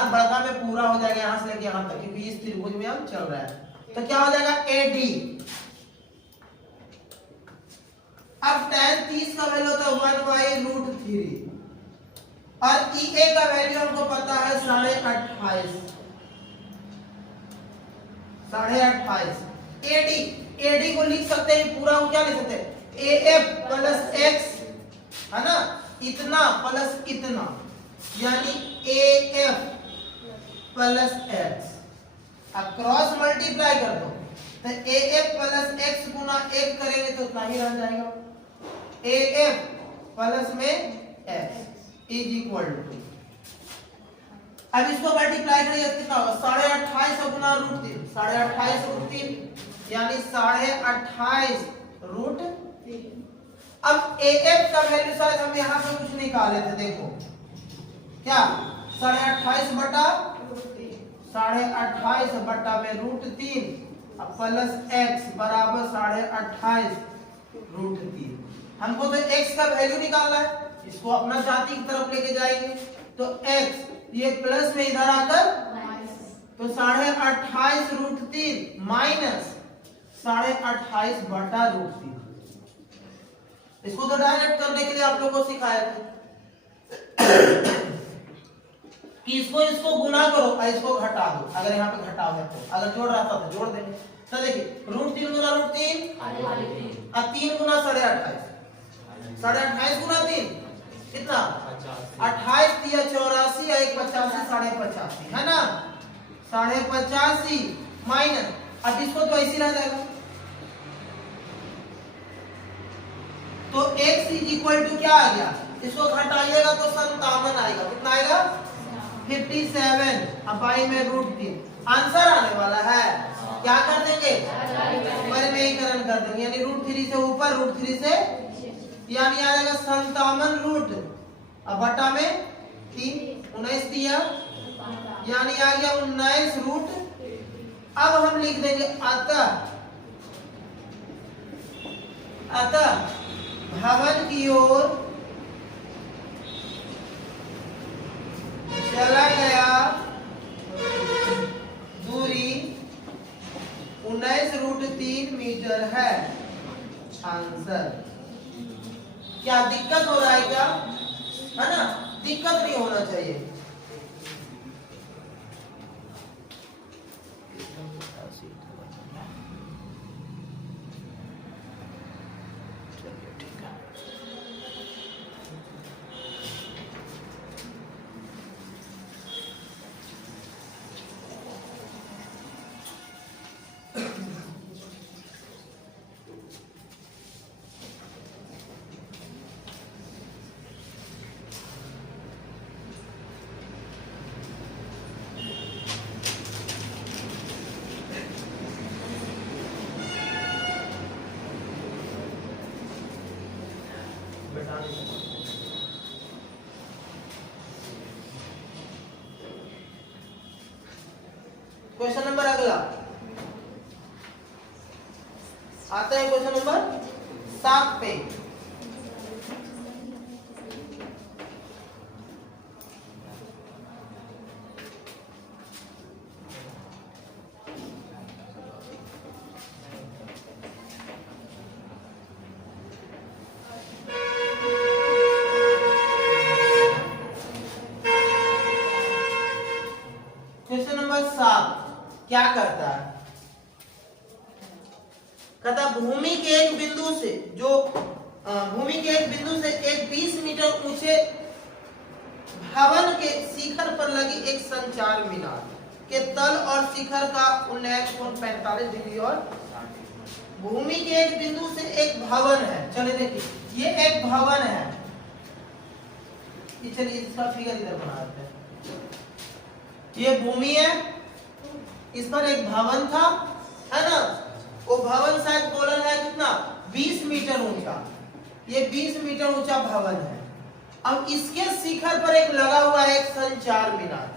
बड़का में पूरा हो जाएगा यहां से लेके यहां तक, क्योंकि इस त्रिभुज में हम चल रहे हैं। तो क्या हो जाएगा ए डी। अब tan 30 का वैल्यू होता है 1/√3 और ई ए का वैल्यू हमको पता है 28.5। एडी को लिख सकते हैं, पूरा को क्या लिख सकते हैं, ए एफ प्लस एक्स, है ना, इतना प्लस इतना, यानी ए एफ प्लस एक्स। अब क्रॉस मल्टीप्लाई कर दो तो ए एफ प्लस एक्स गुना 1 करेंगे तो इतना ही रह जाएगा, ए एफ प्लस में एक्स इज इक्वल टू। अब इसको मल्टीप्लाई करिए कितना होगा, 28.5 गुना √3, 28.5 यानी 28.5 √3। अब ए एफ का वैल्यू शायद हम यहाँ पे कुछ निकाले थे, देखो क्या 28.5 बटा 28.5 बटा में √3 अब प्लस एक्स बराबर 28.5 √3। हमको तो x का वैल्यू निकालना है, इसको अपना जाति की तरफ लेके जाएंगे। तो x ये प्लस में इधर आकर तो 28.5√3 माइनस 28.5/√3। इसको तो डायरेक्ट करने के लिए आप लोगों को सिखाया था कि इसको गुना करो और इसको घटा दो। अगर यहाँ पे घटाओ है तो, अगर जोड़ रहा था तो जोड़ देंगे। तो देखिए √3 गुना √3 और 3 गुना 28.5, 28.5 गुना 3 कितना 28 दिया 84 और 1 85 85.5 है ना, 85.5 माइनस, अब इसको तो ऐसे रह जाएगा। तो x इक्वल टू क्या आ गया, इसको घटाइएगा तो 57 आएगा। कितना आएगा 57 अपाई में √3 आंसर आने वाला है। क्या कर देंगे परिमेयीकरण कर देंगे, यानी √3 से ऊपर √3 से, यानी आ जाएगा 57 अब बटा में 3 19 दिया, यानी आ गया 19 अब हम लिख देंगे अतः भवन की ओर चला गया दूरी 19√3 मीटर है। आंसर। क्या दिक्कत हो रहा है क्या, है ना, दिक्कत नहीं होना चाहिए। क्वेश्चन नंबर अगला आता है, क्वेश्चन नंबर 7 पे। क्वेश्चन नंबर 7 क्या करता है, कहता भूमि के एक बिंदु से एक 20 मीटर ऊंचे भवन के शिखर पर लगी एक संचार मीनार के तल और शिखर का उन्नयन कोण 45 डिग्री और भूमि के एक बिंदु से एक भवन है। चलिए देखिए ये एक भवन है, चलिए इसका फिगर इधर बना देते हैं। ये भूमि है, इस पर एक भवन था, है ना, वो भवन शायद बोलन है कितना 20 मीटर ऊंचा, ये 20 मीटर ऊंचा भवन है। अब इसके शिखर पर एक लगा हुआ है एक संचार मीनार,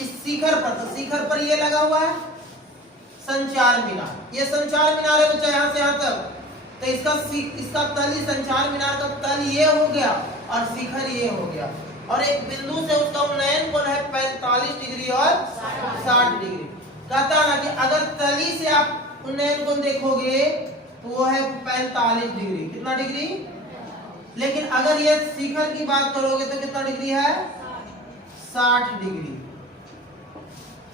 इस शिखर पर, तो शिखर पर ये लगा हुआ है संचार मीनार। ये संचार मीनार है बच्चा यहाँ से यहाँ तक, तो इसका तल ही संचार मीनार का तल ये हो गया और शिखर ये हो गया, और एक बिंदु से उसका उन्नयन कोण है 45 डिग्री और 60 डिग्री। कहता ना कि अगर तली से आप उन्नयन कोण देखोगे तो वो है 45 डिग्री। कितना डिग्री, लेकिन अगर ये शिखर की बात करोगे तो कितना डिग्री है 60 डिग्री।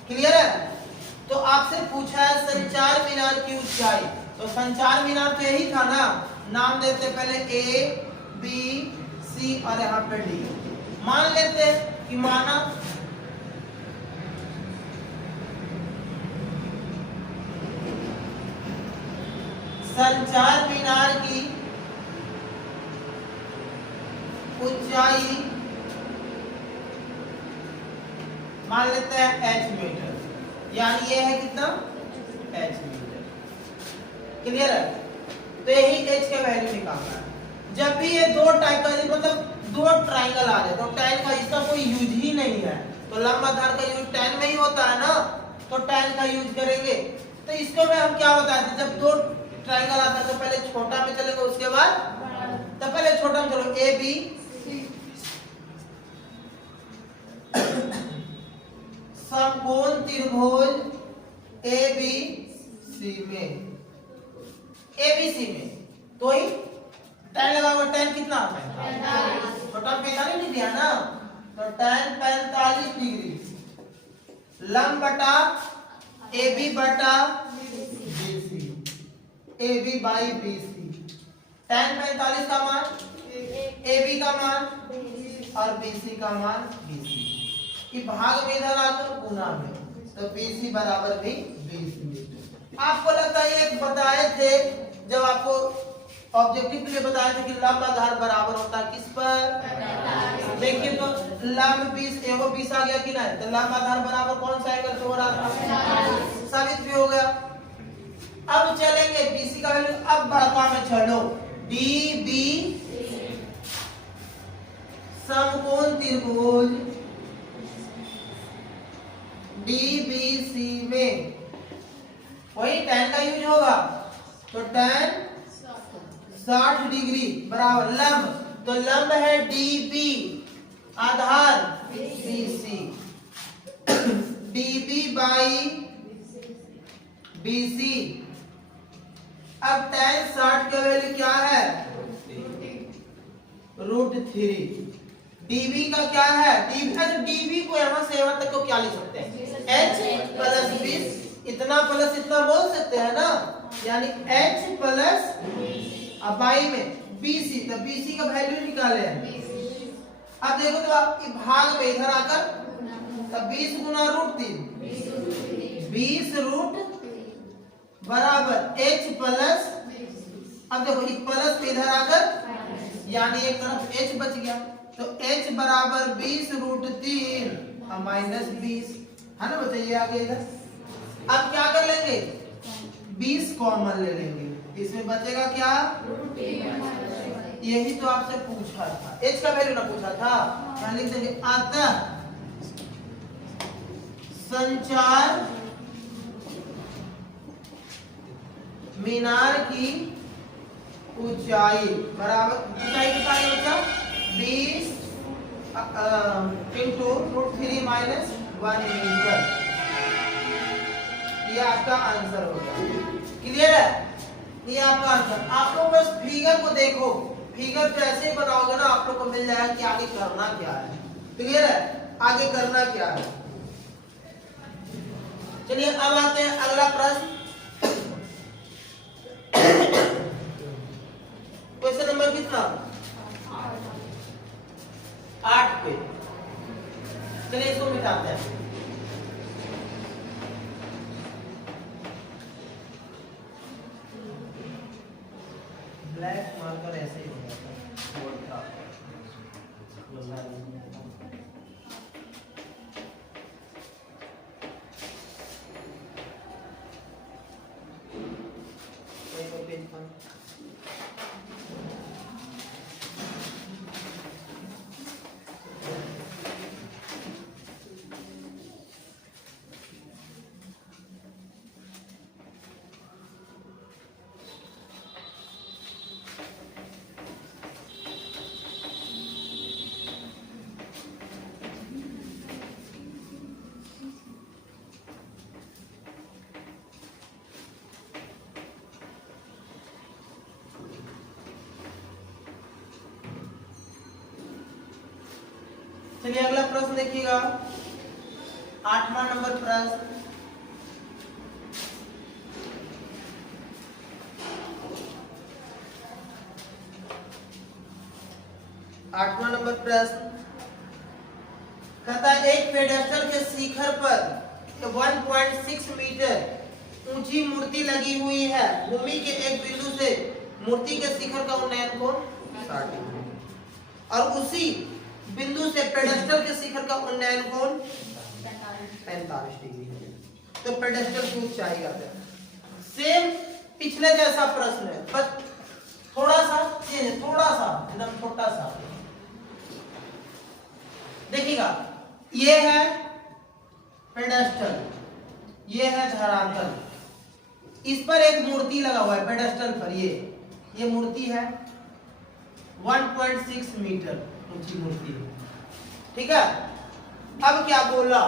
क्लियर है। तो आपसे पूछा है संचार मीनार की ऊंचाई, तो संचार मीनार तो यही था ना, नाम देते पहले A B C और यहाँ पे D। मान लेते हैं कि माना संचार मीनार की ऊंचाई मान लेते हैं h मीटर, यानी ये है कितना h मीटर। क्लियर है। तो यही h का वैल्यू निकालना है। जब भी ये दो टाइप का मतलब दो ट्राइंगल आ जाए तो tan का इसका कोई यूज ही नहीं है, तो लंब आधार का यूज tan में ही होता है ना, तो tan का यूज करेंगे। तो इसको में हम क्या बताते हैं, जब दो ट्राइंगल आता है तो पहले छोटा में चलेगा उसके बाद तो पहले छोटा में चलो ए बी समकोण त्रिभुज ए बी सी में, ए बी सी में तो ही tan लगा हुआ, tan कितना आता है तो tan 45 डिग्री है ना, तो tan 45 डिग्री लंब बटा ए बी बटा B C, A B by B C, tan 45 का मान ए बी का मान और बी सी का मान बी सी, कि भाग में इधर आकर गुना में, तो बी सी बराबर भी बी सी। आपको लगता है एक बताए थे जब आपको ऑब्जेक्टिव के लिए बताया था कि लंब आधार बराबर होता है किस पर, देखिए तो लंब 20 एगो 20 आ गया कि नहीं, तो लंब आधार बराबर कौन सा एंगल से हो रहा था, साबित भी हो गया। अब चलेंगे बीसी का वैल्यू, अब बड़का में चलो डी बी समकोण त्रिभुज डी बी सी में वही tan का यूज होगा, तो tan 60 डिग्री बराबर लंब, तो लंब है DB Aadhaar BC, DB by BC। अब tan 60 का वैल्यू क्या है √3, DB का क्या है DB को यहां से यहां तक को क्या लिख सकते हैं h प्लस 20, इतना प्लस इतना बोल सकते हैं ना, यानी h प्लस अब बाई में BC, तो BC का वैल्यू निकाले हैं। अब देखो तो आपके भाग में इधर आकर तो 20 गुना √3, 20 रूट बराबर h प्लस, अब देखो ये प्लस में इधर आकर यानी एक तरफ h बच गया, तो h बराबर 20 √3 और माइनस 20 है ना, बताइए आगे इधर। अब क्या कर लेंगे 20 कॉमन ले लेंगे, इसमें बचेगा क्या यही तो आपसे पूछा था, h का वैल्यू ना पूछा था, यहाँ लिख देंगे अतः संचार मीनार की ऊंचाई बराबर, ऊंचाई कितना है बच्चा 20 इंटू √3 माइनस 1 मीटर, ये आपका आंसर होगा। क्लियर है, ये आपका आंसर। आप लोग बस फिगर को देखो, फिगर तो ऐसे ही बनाओगे ना, आप लोग को मिल जाएगा कि आगे करना क्या है। क्लियर है, आगे करना क्या है। चलिए अब आते हैं अगला प्रश्न, क्वेश्चन नंबर कितना 8 पे। चलिए इसको मिटाते हैं। ब्लैक मार्कर ऐसे ही हो जाता है बोर्ड का। चलिए अगला प्रश्न देखिएगा, 8वां नंबर प्रश्न। आठवां नंबर प्रश्न कहता है एक पेडेस्टल के शिखर पर 1.6 मीटर ऊंची मूर्ति लगी हुई है। भूमि के एक बिंदु से मूर्ति के शिखर का उन्नयन कोण 60 डिग्री और उसी बिंदु से पेडेस्टल के शिखर का उन्नयन कोण 45 डिग्री है। तो पेडेस्टल की ऊंचाई करते हैं। सेम पिछले जैसा प्रश्न है, बस थोड़ा सा चेंज, थोड़ा सा एकदम छोटा सा। देखिएगा, ये है पेडेस्टल, ये है धरातल, इस पर एक मूर्ति लगा हुआ है पेडेस्टल पर। ये मूर्ति है, 1.6 मीटर ऊंची मूर्ति है। ठीक है, अब क्या बोला,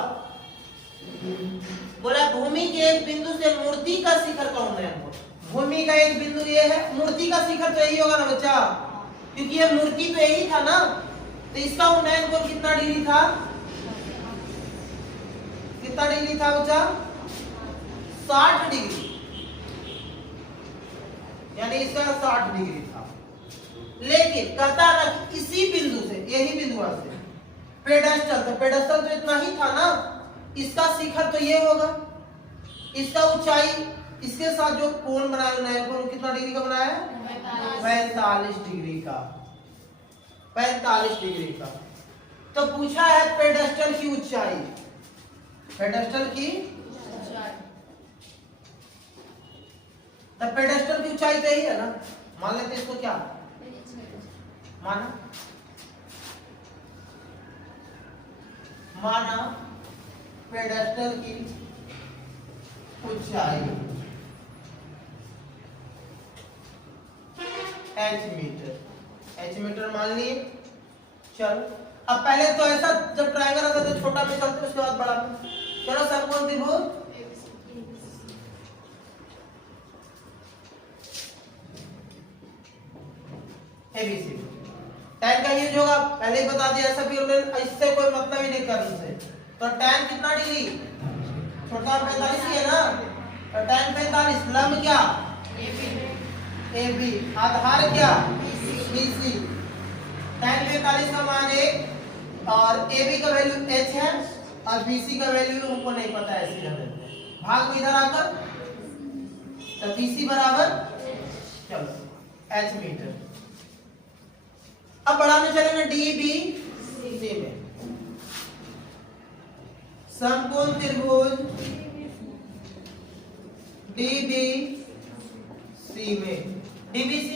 बोला भूमि के एक बिंदु से मूर्ति का शिखर का उन्नयन हो। भूमि का एक बिंदु ये है, मूर्ति का शिखर तो यही होगा ना बच्चा, क्योंकि ये मूर्ति तो यही था ना, तो इसका उन्नयन कोण कितना डिग्री था, कितना डिग्री था बच्चा, 60 डिग्री, यानी इसका 60 डिग्री था। लेकिन कहता ना कि इसी बिंदु से, यही बिंदु से पेडेस्टल, तो पेडेस्टल तो इतना ही था ना, इसका शिखर तो ये होगा, इसका ऊंचाई इसके साथ जो कोण बनाया उन्नयन कोण कितना डिग्री का बनाया है, 45 डिग्री का, 45 डिग्री का। तो पूछा है पेडेस्टल की ऊंचाई, पेडेस्टल की, तो पेडेस्टल की ऊंचाई तो यही है ना, मान लेते हैं इसको क्या माना पेडेस्टल की ऊंचाई h मीटर मान लिए। चलो अब पहले तो ऐसा जब ट्रायंगल आता तो छोटा में चलते उसके बाद बड़ा में। चलो समकोण त्रिभुज एबीसी, tan का यूज होगा, पहले ही बता दिया, ऐसा भी इससे कोई मतलब ही नहीं करने से। तो tan कितना डिग्री, छोटा 45 ही है ना, तो tan 45, लंब क्या AB, आधार क्या BC, tan 45 का मान 1 और AB का वैल्यू h है और BC का वैल्यू हमको नहीं पता है, इसलिए भाग में इधर आकर, तो BC बराबर चलो h मीटर। अब बढ़ाने चलेंगे DBC में, समकोण त्रिभुज DBC में, DBC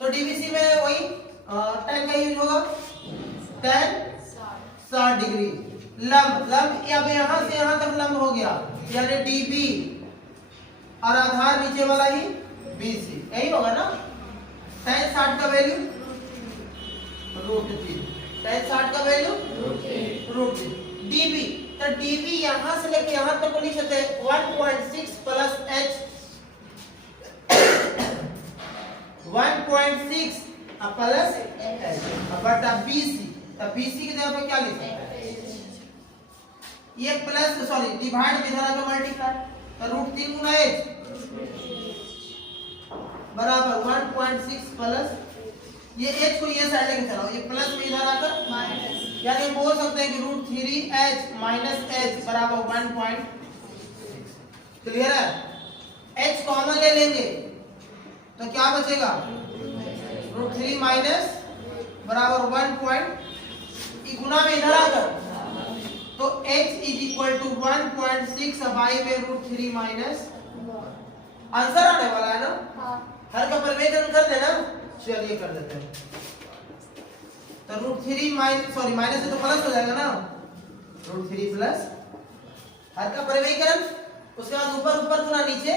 तो DBC में वही tan का यूज होगा, tan 60 डिग्री, लंब लंब अब यहां से यहां तक लंब हो गया, यानी DB और आधार नीचे वाला ही BC, यही होगा ना। tan 60 का वैल्यू √3, tan 60 का वैल्यू √3, DB, तो DB यहां से लेके यहां तक को लिख सकते हैं 1.6 प्लस h, 1.6 प्लस h बटा BC, तो BC की जगह पे क्या लिख सकते हैं, ये प्लस सॉरी डिवाइड विधरा का मल्टीप्लाई, तो √3 गुना h बराबर 1.6 प्लस, ये h को ये साइड लेके चलाओ, ये प्लस में इधर आकर माइनस, यानी बोल सकते हैं कि √3h माइनस h बराबर 1.6। क्लियर है, h कॉमन ले लेंगे तो क्या बचेगा, √3 माइनस बराबर 1 गुना में इधर आकर, तो h is equal to 1.6 by में √3 माइनस, आंसर आने वाला है ना, हर का परिवर्तन कर देना, चलिए कर देते हैं। तो √3 माइनस सॉरी माइनस से तो प्लस हो जाएगा ना, √3 प्लस हर का परिवर्तन, उसके बाद ऊपर ऊपर गुना नीचे,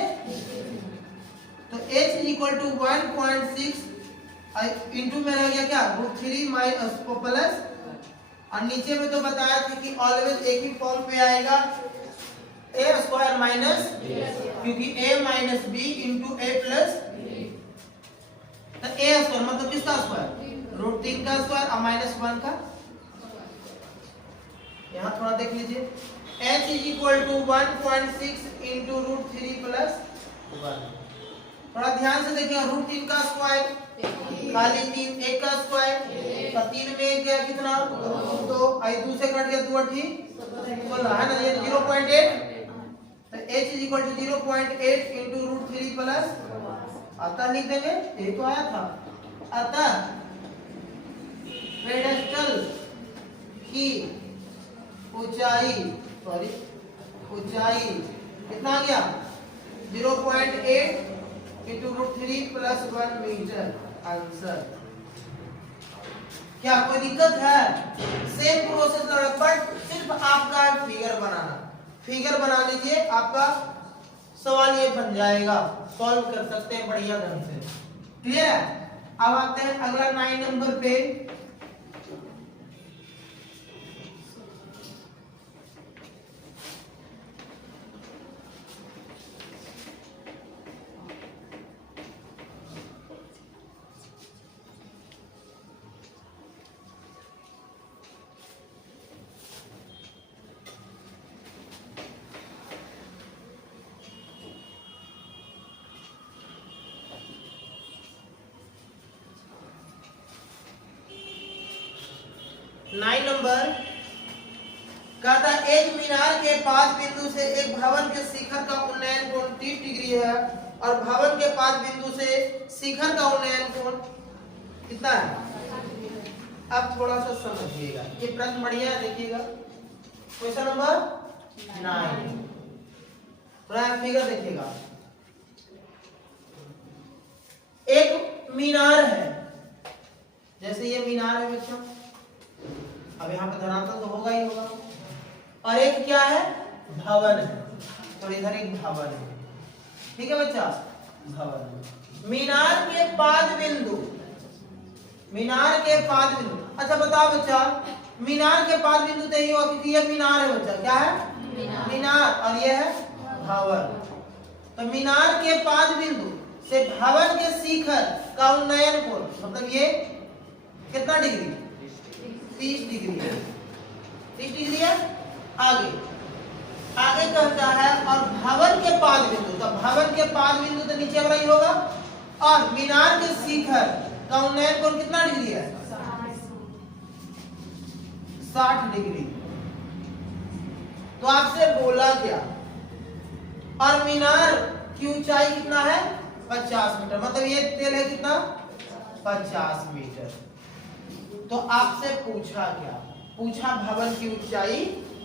तो h is equal to 1.6 into में रह गया क्या √3 माइनस प्लस, और नीचे में तो बताया था कि ऑलवेज एक ही फॉर्म पे आएगा a स्क्वायर माइनस, क्योंकि a minus b into a plus, तो a स्क्वायर मतलब किसका स्क्वायर, √3 का स्क्वायर और -1 का, यहाँ थोड़ा देख लीजिए, h is equal to 1.6 into √3 plus 1, थोड़ा ध्यान से देखिए, √3 का स्क्वायर खाली 3, 1 का स्क्वायर, तो 3 में 1 गया कितना 2, आई 2 से कट गया 2 ठीक 16 है ना, ये 0.8, तो h is equal to 0.8 into √3 plus, अतः लिख देंगे, ये तो आया था, अतः पेडेस्टल की ऊंचाई सॉरी ऊंचाई कितना आ गया 0.8 इंटू √3 प्लस 1 मीटर, आंसर। क्या कोई दिक्कत है, सेम प्रोसेस लगा, बट सिर्फ आपका फिगर बनाना, फिगर बना लीजिए, आपका सवाल ये बन जाएगा, सॉल्व कर सकते हैं बढ़िया ढंग से। क्लियर है, अब आते हैं अगला 9 नंबर पे। नाइन नंबर कहता एक मीनार के 5 बिंदु से एक भवन के शिखर का उन्नयन कोण 30 डिग्री है और भवन के 5 बिंदु से शिखर का उन्नयन कोण कितना है। अब थोड़ा सा समझिएगा, ये प्रश्न बढ़िया है, देखिएगा क्वेश्चन नंबर 9, थोड़ा फिगर देखिएगा। एक मीनार है, जैसे ये मीनार है बच्चों, अब यहाँ पे धरातल तो होगा ही होगा, और एक क्या है भवन है, और इधर एक भवन है, ठीक है बच्चा, भवन। मीनार के 5 बिंदु, मीनार के 5 बिंदु, अच्छा बताओ बच्चा, मीनार के 5 बिंदु तो यही होगा क्योंकि ये मीनार है बच्चा, क्या है मीनार, और ये है भवन। तो मीनार के 5 बिंदु से भवन के शिखर का उन्नयन कोण मतलब ये कितना डिग्री 30 डिग्री है, 30 डिग्री है। आगे आगे कहता है और भवन के 5 बिंदु, तो भवन के 5 बिंदु तो नीचे वाला ही होगा, और मीनार के शिखर का उन्नयन कोण कितना डिग्री है 60 डिग्री। तो आपसे बोला क्या, और मीनार की ऊंचाई कितना है 50 मीटर, मतलब ये तेल है कितना 50 मीटर। तो आपसे पूछा क्या, पूछा भवन की ऊंचाई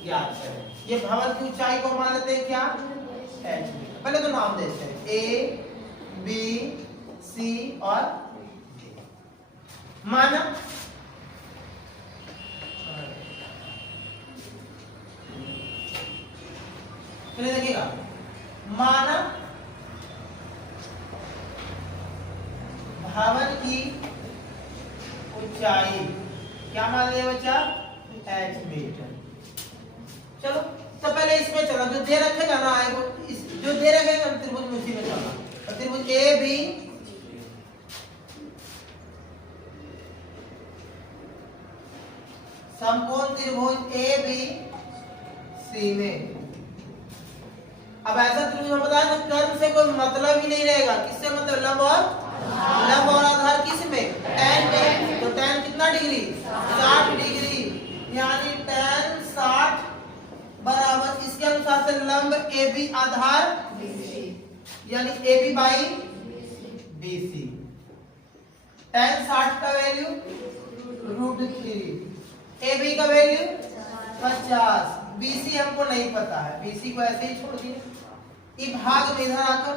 ज्ञात करें। ये भवन की ऊंचाई को मान लेते हैं क्या h, पहले तो नाम देते हैं A, B, C और D। माना चलिए देखिएगा, माना भवन की ऊंचाई क्या मान लिया बच्चा h मीटर। चलो तो पहले इसमें चला, जो दे रखेगा ना आएगा, जो दे रखेगा त्रिभुज में उसी में चलना। तो त्रिभुज ए बी समकोण त्रिभुज ए बी सी में, अब ऐसा त्रिभुज हम बताया ना कर्म से कोई मतलब ही नहीं रहेगा, किससे मतलब लंब और आधार किस में tan में, तो tan कितना डिग्री 60 डिग्री, यानी tan 60 बराबर इसके अनुसार से लंब AB आधार यानी AB बाई BC। tan 60 का वैल्यू √3, AB का वैल्यू 50, BC हमको नहीं पता है, BC को ऐसे ही छोड़ दिए। इस भाग में इधर आकर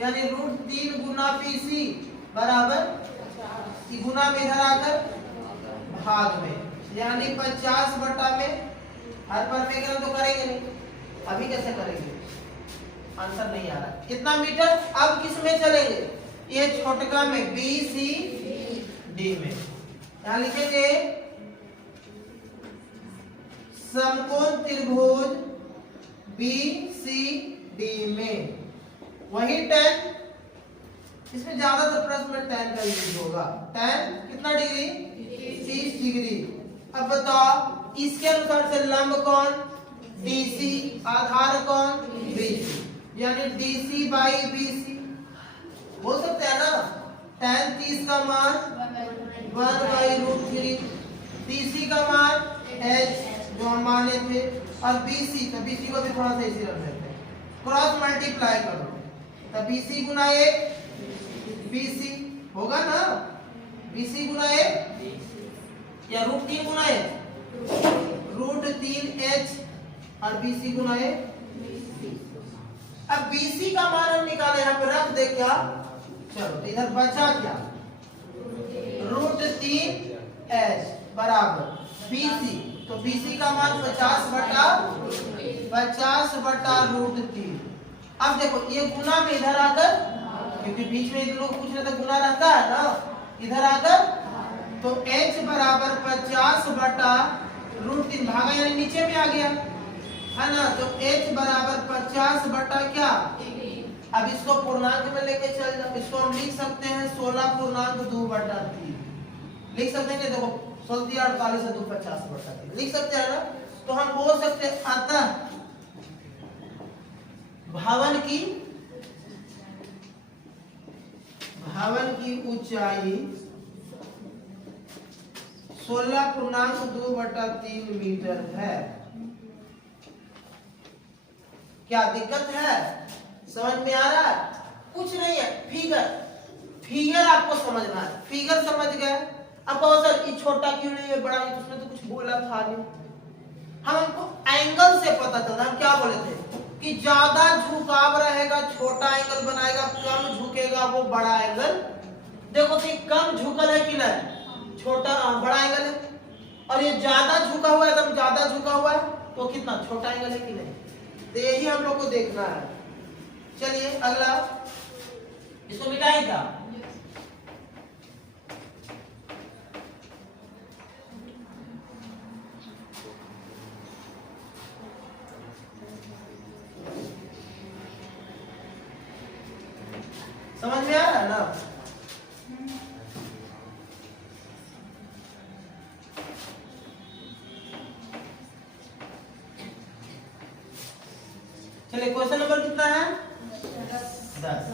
यानी √3 गुना BC बराबर गुना में इधर आकर भाग में यानी 50 बटा में, हर पर में तो करेंगे नहीं, अभी कैसे करेंगे, आंसर नहीं आ रहा कितना मीटर। अब किस में चलेंगे, ये छोटका में BCD में, यहां लिखेंगे समकोण त्रिभुज BCD में, वही tan, इसमें ज्यादातर प्रश्न में tan का यूज होगा, tan कितना डिग्री 30 डिग्री। अब बताओ इसके अनुसार से लंब कौन DC, आधार कौन BC, यानी DC बाई BC बोल सकते हैं ना। tan 30 का मान 1/√3, DC का मान h जो हम माने थे, और BC तो BC को भी थोड़ा सा इसी रख देते हैं, क्रॉस मल्टीप्लाई करो तो BC गुना 1 BC होगा ना, BC गुना 1 या √3 गुना 1 √3h और BC गुना 1। अब BC का मान हम निकाले, यहाँ पे रख दे क्या, चलो तो इधर बचा क्या √3h बराबर BC, तो BC का मान 50 बटा √3। अब देखो ये गुना में इधर आकर क्योंकि बीच में इन लोग कुछ ना तो गुना रहता है ना, इधर आकर तो h बराबर 50 बटा √3 भागा यानी नीचे में आ गया है ना, तो h बराबर 50 बटा क्या, अब इसको पूर्णांक में लेके चल जाओ, इसको हम लिख सकते हैं 16.2 बटा 3 लिख सकते हैं, देखो 16 48 2 50 बटा 3 लिख सकते हैं ना। तो हम बोल सकते हैं अतः भवन की ऊंचाई 16.2 बटा 3 मीटर है। क्या दिक्कत है, समझ में आ रहा है? कुछ नहीं है, फिगर आपको समझना है, फिगर समझ गए। अब सर ये छोटा क्यों नहीं है, बड़ा है, उसमें तो कुछ बोला था नहीं। हमको एंगल से पता चला, हम क्या बोले थे कि ज्यादा झुकाव रहेगा छोटा एंगल बनाएगा, कम झुकेगा वो बड़ा एंगल। देखो कि कम झुकल है कि नहीं, छोटा बड़ा एंगल है, और ये ज्यादा झुका हुआ है, एकदम ज्यादा झुका हुआ है तो कितना छोटा एंगल है कि नहीं। तो यही हम लोग को देखना है। चलिए अगला, इसको मिटाएगा, समझ में आ रहा है ना। चलिए क्वेश्चन नंबर कितना है, 10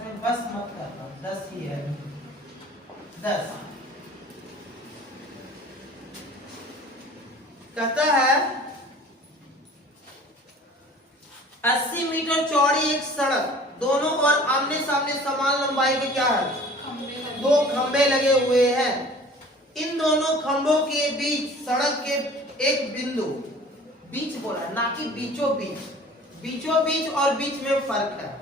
में बस मत करना, 10 ही है, 10 कहता है 80 मीटर चौड़ी एक सड़क, दोनों ओर आमने सामने समान लंबाई के क्या है, 2 खंबे लगे हुए हैं। इन दोनों खंभों के बीच सड़क के एक बिंदु, बीच बोला है ना कि बीचों बीच और बीच में फर्क है।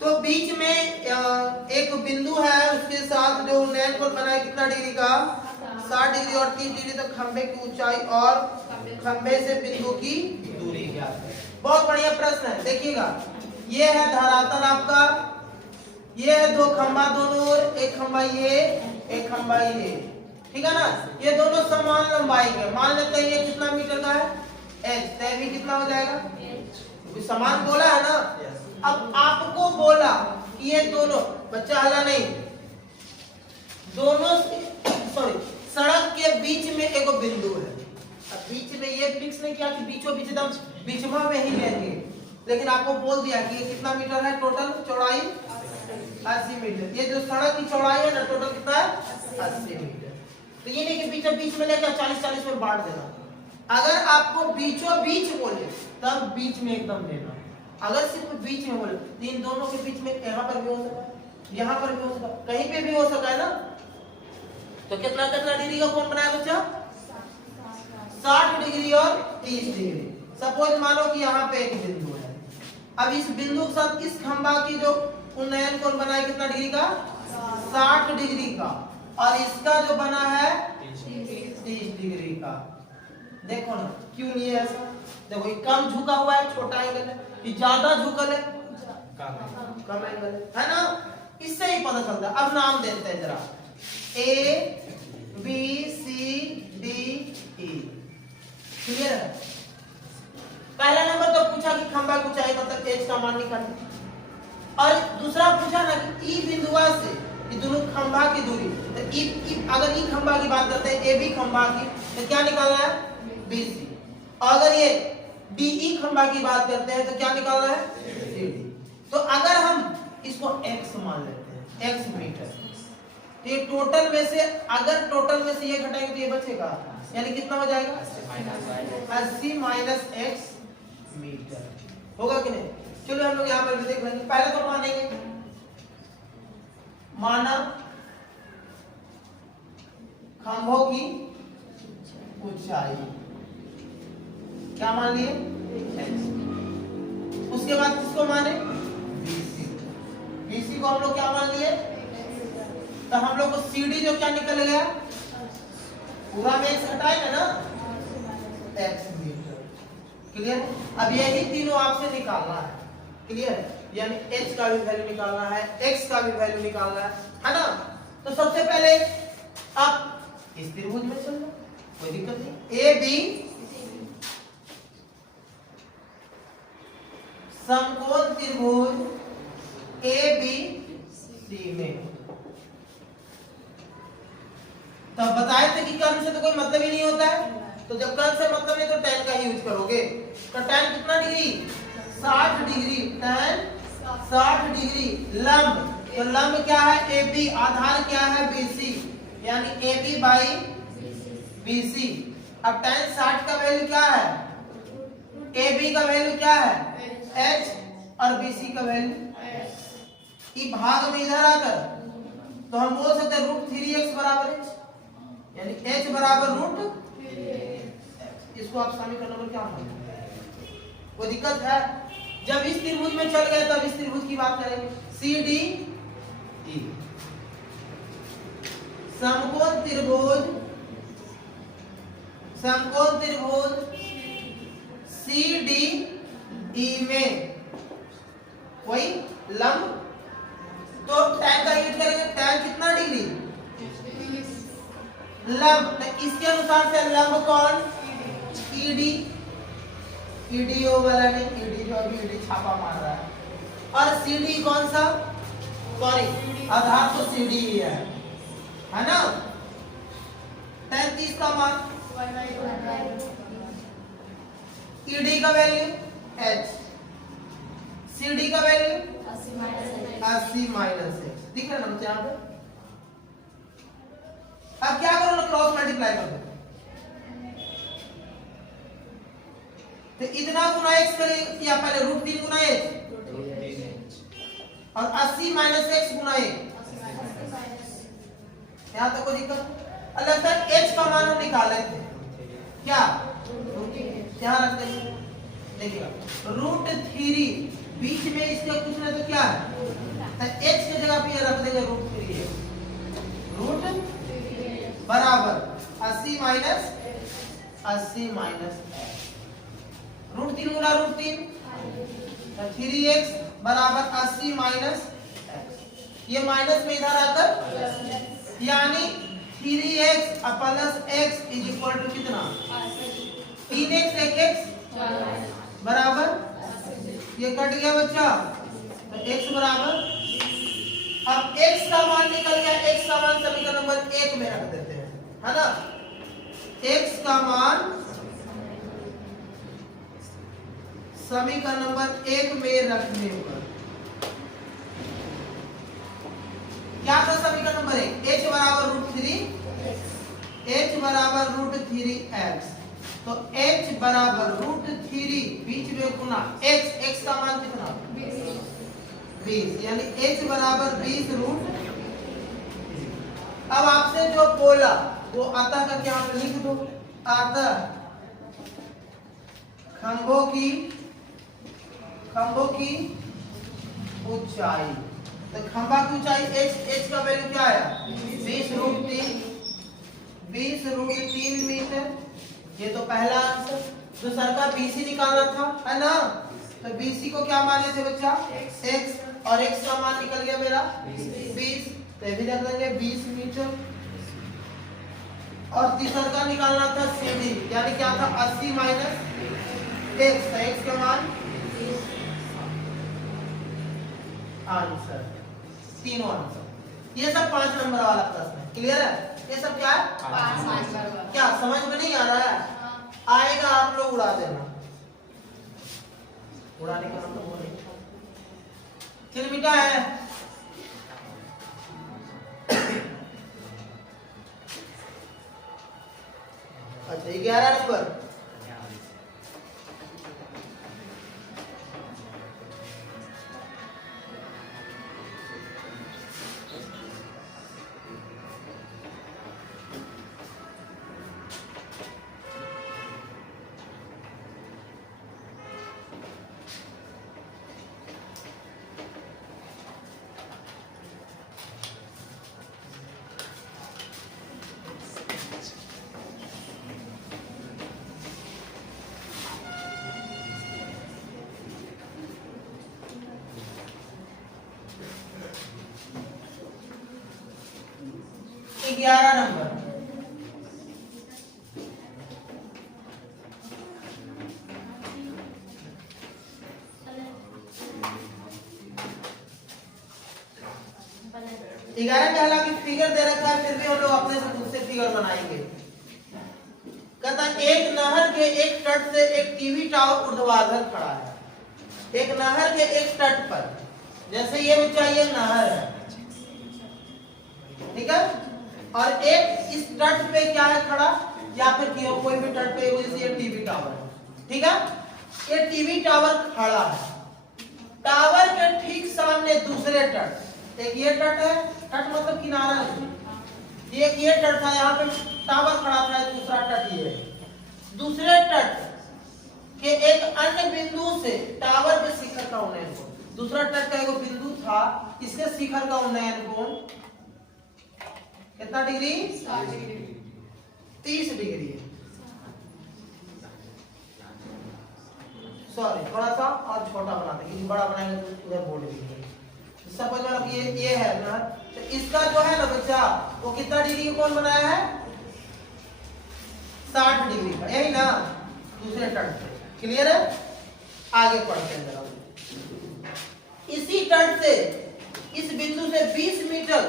तो बीच में एक बिंदु है, उसके साथ जो नैन कोण बना है कितना डिग्री का, 60 डिग्री और 30 डिग्री तक खंबे की ऊंचाई और खंबे से बिंदु की दूरी ज्ञात है। बहुत बढ़िया प्रश्न है, देखिएगा ये है धरातल आपका, ये है 2 खंबा दोनों ओर, एक खंबा ये एक खंबा ये, ठीक है ना। ये दोनों समान लंबाई के, मान लेते हैं ये कितना मीटर का है, h, तो भी कितना हो जाएगा, समान बोला है ना। अब आपको बोला कि ये दोनों, बच्चा हला नहीं, दोनों सॉरी सड़क के बीच में एक बिंदु है। अब बीच में ये फिक्स नहीं किया कि बीचों बीच एकदम बीचमा में ही लेंगे, लेकिन आपको बोल दिया कि ये कितना मीटर है, टोटल चौड़ाई 80 मीटर। ये जो सड़क की चौड़ाई है ना टोटल कितना है, 80 मीटर। तो ये नहीं कि बीचों बीच में लेकर 40-40 में बांट देना। अगर आपको बीचों बीच बोले तब बीच में एकदम लेना, अगर सिर्फ बीच में बोले तो इन दोनों के बीच में यहाँ पर भी हो सकता है, यहाँ पर भी हो सकता है, कहीं पे भी हो सकता है ना। तो कितना कितना डिग्री का कोण बनाया बच्चा, 60 डिग्री और 30 डिग्री। सपोज मानो कि यहाँ पे एक बिंदु है, अब इस बिंदु के साथ इस खंबा की जो उन्नयन कोण बना है कितना डिग्री का, 60 डिग्री का, और इसका जो बना है 30 डिग्री का। देखो ना क्यों नहीं है ऐसा, देखो ये कम झुका हुआ है, छोटा एंगल है, ये ज्यादा झुकल है, कम एंगल है ना। इससे ही पता चलता है। अब नाम देते हैं जरा, A B C D E, clear है। पहला नंबर तो पूछा कि खंबा की ऊंचाई मतलब h का मान निकालना, और दूसरा पूछा ना कि E बिंदुआ से ये दोनों खंबा की दूरी, तो अगर ई खंबा की बात करते हैं, ए बी खंबा की, तो क्या निकालना है, BC। अगर ये DE खंबा की बात करते हैं तो क्या निकालना है, CD। तो अगर हम इसको x मान लेते हैं, x मीटर, तो ये टोटल में से, अगर टोटल में से ये घटाएंगे तो ये बचेगा, यानी कितना हो जाएगा, 80 माइनस x मीटर, होगा कि नहीं। चलो हम लोग यहाँ पर भी देख लेंगे। पहले तो मानेंगे, माना खंभों की ऊंचाई, क्या मान लिए, x। उसके बाद किसको माने, BC। BC को हम लोग क्या मान लिए, तो हम लोग को CD जो क्या निकल गया, पूरा में x हटाएगा ना, x मीटर। क्लियर? अब यही तीनों आपसे निकालना है, क्लियर? यानी h का भी वैल्यू निकालना है, x का भी वैल्यू निकालना है ना? तो सबसे पहले आप इस त्रिभुज में चल लो, कोई दिक्कत नहीं। ए बी समकोण त्रिभुज ए बी सी में, तब बताए थे कि कर्म से तो कोई मतलब ही नहीं होता है, तो जब कर्म से मतलब नहीं तो tan का ही यूज करोगे। तो tan कितना डिग्री? 60 डिग्री। tan 60 degree. लंब, तो लंब क्या है? AB, आधार क्या है? BC, यानी AB बाई BC। अब tan 60 का वैल्यू क्या है? AB का वैल्यू क्या है? H, और BC का वैल्यू ई भाग में इधर आकर तो हम बोल सकते हैं √3x बराबर h, यानी h बराबर √3x। इसको आप समीकरण नंबर क्या मानते? कोई दिक्कत है? जब इस त्रिभुज में चल गए तब इस त्रिभुज की बात करेंगे। CDE समकोण त्रिभुज, समकोण त्रिभुज CDE में कोई लंब, तो tan का यूज करेंगे। tan कितना डिग्री? लंब, तो इसके अनुसार से लंब कौन? ED, EDO वाला नहीं, ED जो अभी ED छापा मार रहा है। और CD कौन सा? सॉरी, आधार तो CD ही है ना? 33 का मान, ED का वैल्यू H, CD का वैल्यू 80 माइनस x, दिख रहा है ना यहाँ पे? अब क्या करो ना, क्रॉस मल्टीप्लाई कर दो, तो इतना गुना x करें या पहले √3 गुना h और 80 माइनस x गुना 1, यहाँ तक कोई दिक्कत? अल्लाह सर h का मान हम निकाले थे क्या? यहाँ रख देंगे, देखिएगा √3 बीच में इसका कुछ नहीं तो क्या है, तो h की जगह पे ये रख देंगे √3 रूट बराबर 80 माइनस 80 माइनस √3 गुना √3, तो 3x बराबर 80 माइनस x, ये माइनस में इधर आकर यानी 3x plus x is equal to कितना? 3x 1x बराबर, ये कट गया बच्चा, तो x बराबर, अब x का मान निकल गया, x का मान समीकरण नंबर 1 में रख देते हैं, है ना? x का मान समीकरण नंबर 1 में रखने पर क्या था? समीकरण नंबर 1 h बराबर √3, h बराबर √3x, तो h बराबर √3 बीच में गुना x, x का मान कितना? 20, यानी h बराबर 20 √। अब आपसे जो बोला वो अतः करके यहाँ पे लिख दो, अतः खंभों की ऊंचाई, तो खंभा की ऊंचाई h का वैल्यू क्या आया? 20 √3 मीटर, ये तो पहला आंसर। दूसरा का BC निकालना था, है ना? तो BC को क्या माने थे बच्चा? x, और x का मान निकल गया मेरा 20, तो ये भी रख देंगे 20 मीटर। और तीसरा का निकालना था CD, यानी क्या था? 80 माइनस x, तो x का मान आंसर, तीनों आंसर। ये सब 5 नंबर वाला प्रश्न है, क्लियर है? ये सब क्या है? 5 नंबर। क्या समझ में नहीं आ रहा है? आएगा, आप लोग उड़ा देना, उड़ाने का मतलब वो नहीं। फिर मिटा है अच्छा 11 नंबर, 11 नंबर। ग्यारह में हालांकि फिगर दे रखा है, फिर भी हम लोग अपने से खुद से फिगर बनाएंगे। कहता एक नहर के एक तट से एक टीवी टावर ऊर्ध्वाधर खड़ा है। एक नहर के एक तट पर, जैसे ये बच्चा ये नहर है, ठीक है, और एक इस तट पे क्या है खड़ा, या फिर कोई भी तट पे, जैसे ये टीवी टावर है, ठीक है, ये टीवी टावर खड़ा है। टावर के ठीक सामने दूसरे तट, एक ये तट है, तट मतलब किनारा है, एक ये तट था, यहाँ पे टावर खड़ा था, दूसरा तट ये है। दूसरे तट के एक अन्य बिंदु से टावर के शिखर का उन्नयन कोण, दूसरा तट का एक बिंदु था, इसके शिखर का उन्नयन कोण कितना डिग्री? 30 डिग्री है। सॉरी, थोड़ा सा और छोटा बनाते, क्योंकि बड़ा बनाएंगे तो उधर बोर्ड भी सपोज मतलब ये है ना, तो इसका जो है ना बच्चा, वो कितना डिग्री का कोण बनाया है? 60 डिग्री का, यही ना, दूसरे तट पे। क्लियर है? आगे पढ़ते हैं जरा। इसी तट से इस बिंदु से 20 मीटर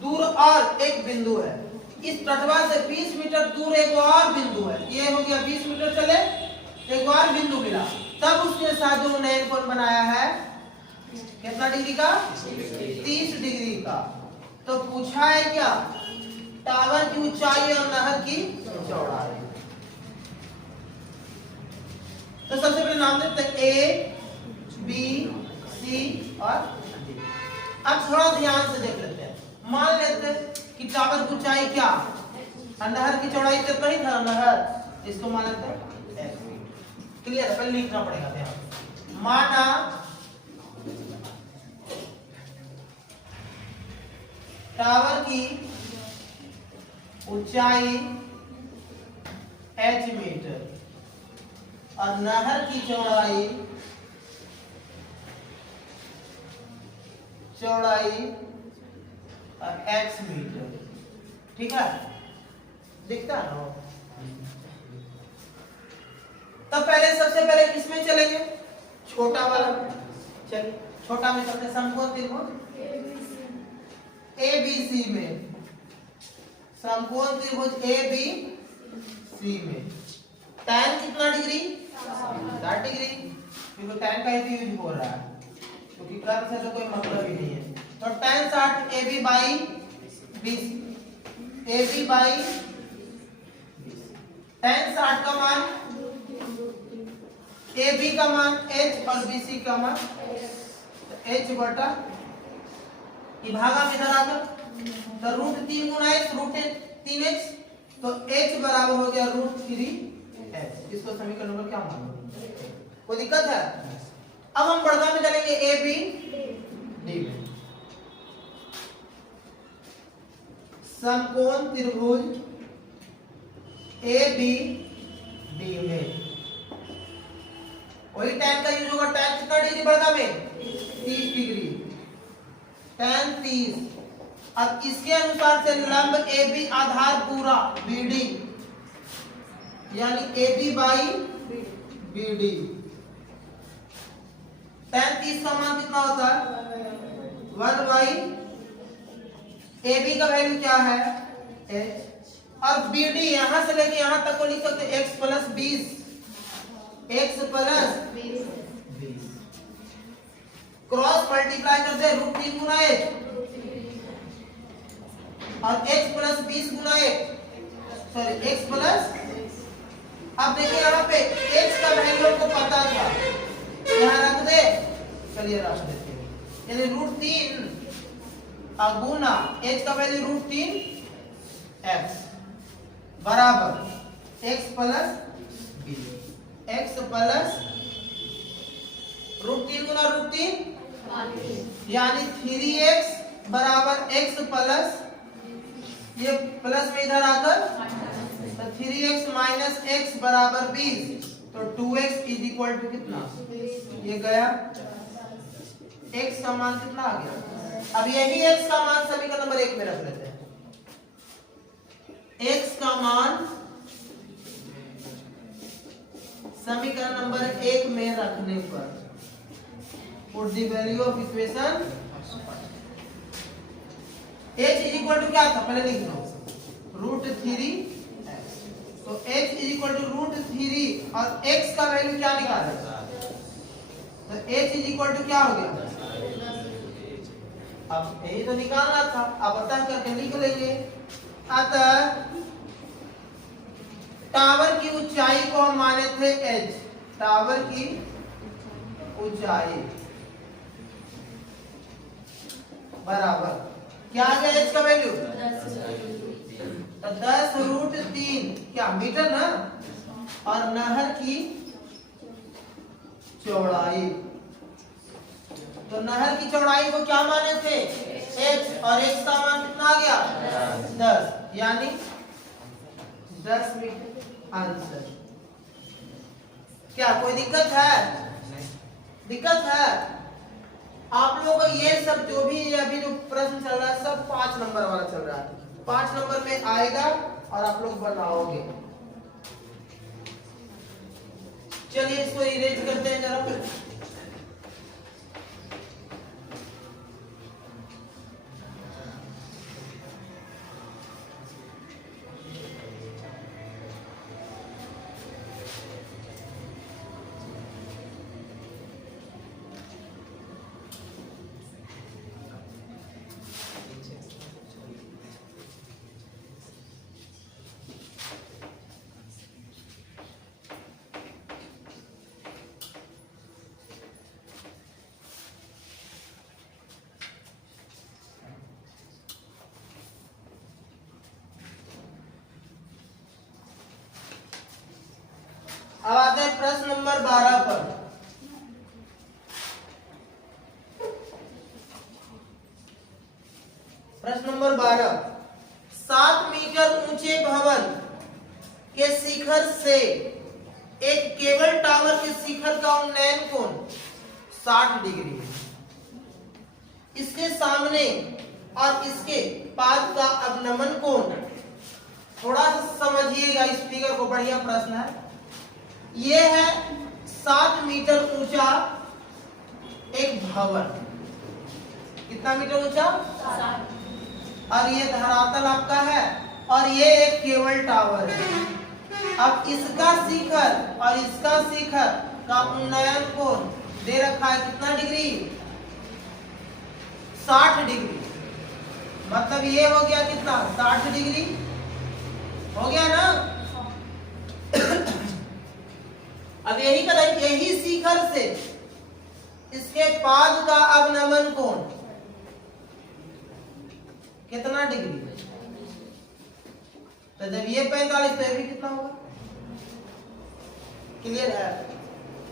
दूर और एक बिंदु है। इस तटवा से 20 मीटर दूर एक और बिंदु है। ये हो गया 20 मीटर चले, एक और बिंदु मिला, तब उसके साथ जो उन्नयन कोण बनाया है कितना डिग्री का? 30 डिग्री का। तो पूछा है क्या? टावर की ऊंचाई और नहर की चौड़ाई। तो सबसे पहले नाम देते हैं ए, बी, सी और डी। अब थोड़ा ध्यान से देख लेते हैं। मान लेते हैं कि टावर की ऊंचाई क्या और नहर की चौड़ाई कितना ही था, नहर, इसको मान लेते हैं एस। क्लियर है? पहले लिखना पड़ेगा ध्यान। माना टावर की ऊंचाई h मीटर और नहर की चौड़ाई x मीटर, ठीक है, दिखता है ना? तो पहले सबसे पहले किसमें चलेंगे? छोटा वाला। चलिए छोटा में चलते, समकोण त्रिभुज ABC में, समकोण त्रिभुज ABC में tan कितना डिग्री? 60 डिग्री, क्योंकि tan का ही यूज हो रहा है, क्योंकि कर्व से तो कोई मतलब ही नहीं है। तो tan 60 AB by 20, AB by 20, tan 60 का मान AB का मान h और BC का मान h बटा, ये भागा में इधर आकर, तो √3 गुना x, √3x, तो h बराबर हो गया √3x। इसको समीकरण नंबर क्या मानोगे? कोई दिक्कत है? अब हम बढ़ता में चलेंगे ए बी डी में। समकोण त्रिभुज ए बी डी में वही tan का यूज होगा। tan कितना डिग्री बढ़ता में? 30 डिग्री, tan 30। अब इसके अनुसार से लंब AB आधार पूरा BD, यानी AB बाई BD। tan 30 का मान कितना होता है? 1 बाई AB का वैल्यू क्या है? h, और BD यहां से लेके यहां तक को लिख सकते हैं x plus 20, x plus 20। Cross multiply करते हैं, √3 गुना h और x प्लस 20 गुना x, सॉरी x प्लस। अब देखिए यहाँ पे x का वैल्यू हमको पता था, यहाँ रख दे, चलिए रख देते हैं, यानी √3 गुना h का वैल्यू √3x बराबर x प्लस 20, x प्लस √3 गुना √3 यानी 3x बराबर x प्लस, ये प्लस में इधर आकर, तो 3x माइनस x बराबर 20, तो 2x इज इक्वल टू कितना? ये गया, x का मान कितना आ गया? अब यही x का मान समीकरण नंबर 1 में रख लेते हैं। x का मान समीकरण नंबर 1 में रखने पर put the value of equation h is equal to क्या था पहले लिख लो √3x। तो h इज इक्वल टू √3 और x का वैल्यू क्या निकाले तो h इज इक्वल टू क्या हो गया अब यही तो निकालना था अब पता करके लिख लेंगे। अतः टावर की ऊंचाई को हम माने थे h टावर की ऊंचाई बराबर क्या आ गया h का वैल्यू तो 10√3 क्या मीटर ना और नहर की चौड़ाई तो नहर की चौड़ाई को क्या माने थे x और x का मान कितना आ गया 10 यानी 10 मीटर आंसर। क्या कोई दिक्कत है दिक्कत है आप लोगों का ये सब जो भी अभी जो प्रश्न चल रहा है सब 5 नंबर वाला चल रहा है 5 नंबर में आएगा और आप लोग बनाओगे। चलिए इसको इरेज करते हैं जरा। अब आते हैं प्रश्न नंबर 12 पर। प्रश्न नंबर 12 7 मीटर ऊंचे भवन के शिखर से एक केबल टावर के शिखर का उन्नयन कोण 60 डिग्री है। इसके सामने और इसके पाद का अवनमन कोण थोड़ा सा समझिएगा इस फिगर को बढ़िया प्रश्न है। ये है 7 मीटर ऊंचा एक भवन कितना मीटर ऊंचा 7 और ये धरातल आपका है और ये एक केबल टावर है। अब इसका शिखर और इसका शिखर का उन्नयन कोण दे रखा है कितना डिग्री 60 डिग्री मतलब ये हो गया कितना 60 डिग्री हो गया ना। अब यही करें यही शिखर से इसके पाद का अवनमन कोण कितना डिग्री तो जब ये 45 तो ये भी कितना होगा क्लियर है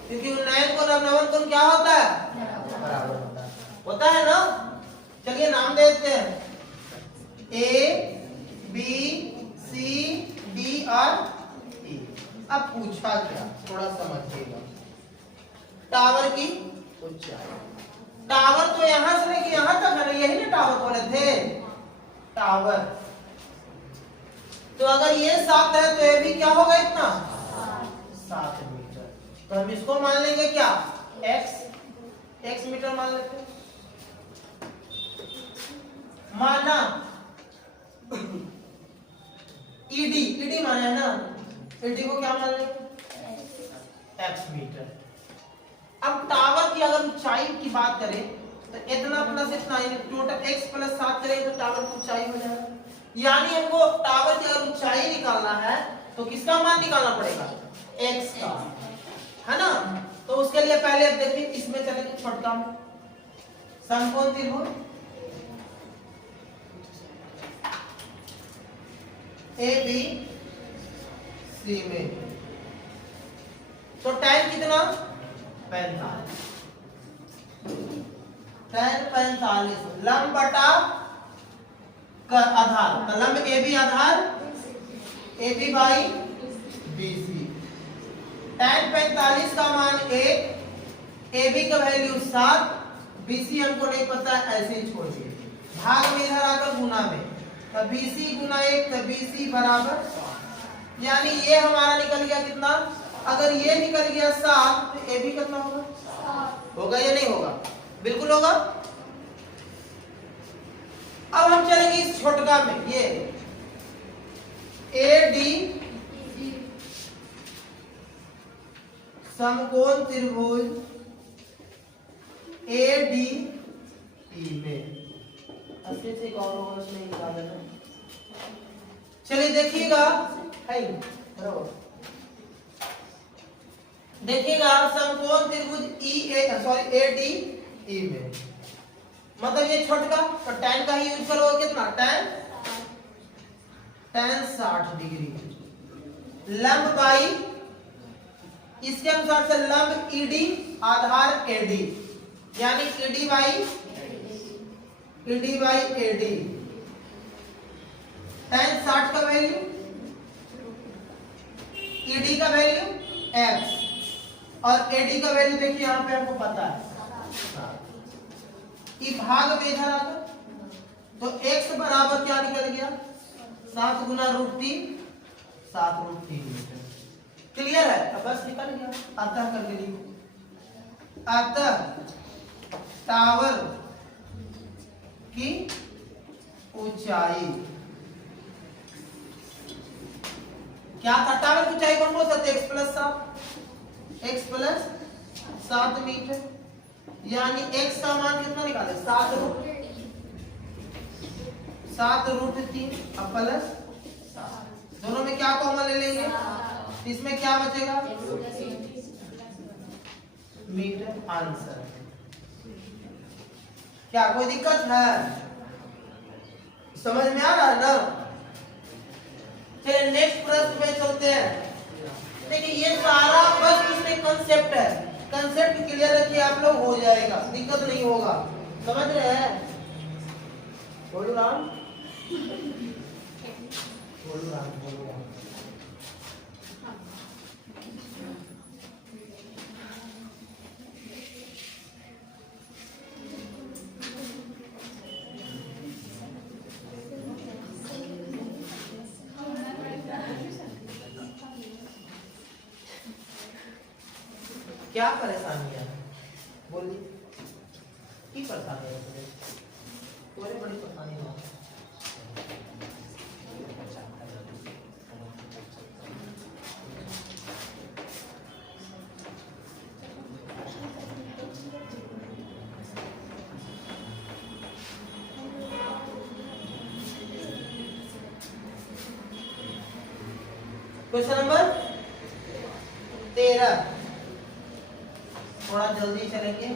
क्योंकि उन्नयन कोण अवनमन कोण क्या होता है बराबर होता है ना। चलिए नाम देते हैं A B C D और E। अब पूछा क्या थोड़ा समझिएगा टावर की ऊंचाई टावर तो यहां से लेके यहां तक है ना यही ना टावर बोले थे टावर तो अगर ये 7 है तो ये भी क्या होगा इतना 7 मीटर तो हम इसको मान लेंगे क्या x मीटर मान लेते हैं माना ईडी माना है ना ईडी को क्या मान लेंगे x मीटर। अब टावर की अगर ऊंचाई की बात करें तो इतना प्लस इतना टोटल x प्लस 7 करें तो टावर की ऊंचाई हो जाएगा। यानी हमको टावर की अगर ऊंचाई निकालना है तो किसका मान निकालना पड़ेगा x का है ना। तो उसके लिए पहले अब देखिए इसमें चलेंगे छोटका में समकोण त्रिभुज ABC में तो tan कितना 45 tan 45 लंब बटा आधार तो लंब AB Aadhaar AB by BC tan 45 का मान 1 AB का वैल्यू 7 BC हमको नहीं पता ऐसे ही छोड़िए भाग में इधर आकर गुना में तो BC गुना 1 तो BC बराबर, यानी ये हमारा निकल गया कितना, अगर ये निकल गया 7 तो ये भी कितना होगा, होगा या नहीं होगा, बिल्कुल होगा। अब हम चलेंगे इस छोटका में, ये AD समकोण त्रिभुज ADE में, अच्छे से और होगा उसमें निकाल देना। चलिए देखिएगा, देखिएगा समकोण त्रिभुज ADE में, मतलब ये छोटका तो tan का ही यूज करोगे, कितना tan 60 डिग्री, लंब बाई इसके अनुसार से लंब ED आधार AD, यानी ED बाई AD, tan 60 का वैल्यू, ED का वैल्यू x और AD का वैल्यू देखिए यहाँ पे आपको पता है, ये भाग में इधर आकर तो x बराबर क्या निकल गया, 7 गुना √3, 7 √3 मीटर। क्लियर है, अब बस निकल गया, अतः करके लिखो, अतः टावर की ऊंचाई, क्या था टावर की ऊंचाई, कौन बोल सकते, x प्लस 7 मीटर, यानी x का मान कितना निकाले, 7 √3 प्लस 7, दोनों में क्या कॉमन ले लेंगे, इसमें क्या बचेगा, मीटर आंसर। क्या कोई दिक्कत है, समझ में आ रहा है ना। चलिए नेक्स्ट प्रश्न पे चलते हैं। देखिए ये सारा बस उसमें कंसेप्ट है, कंसेप्ट क्लियर रखिए आप लोग, हो जाएगा, दिक्कत नहीं होगा, समझ रहे हैं। बोलो राम, बोलो राम, बोलो राम। क्या परेशानी है, बोलिए की परेशानी है, कोई बड़ी परेशानी नहीं। क्वेश्चन नंबर 13, थोड़ा जल्दी चलेंगे।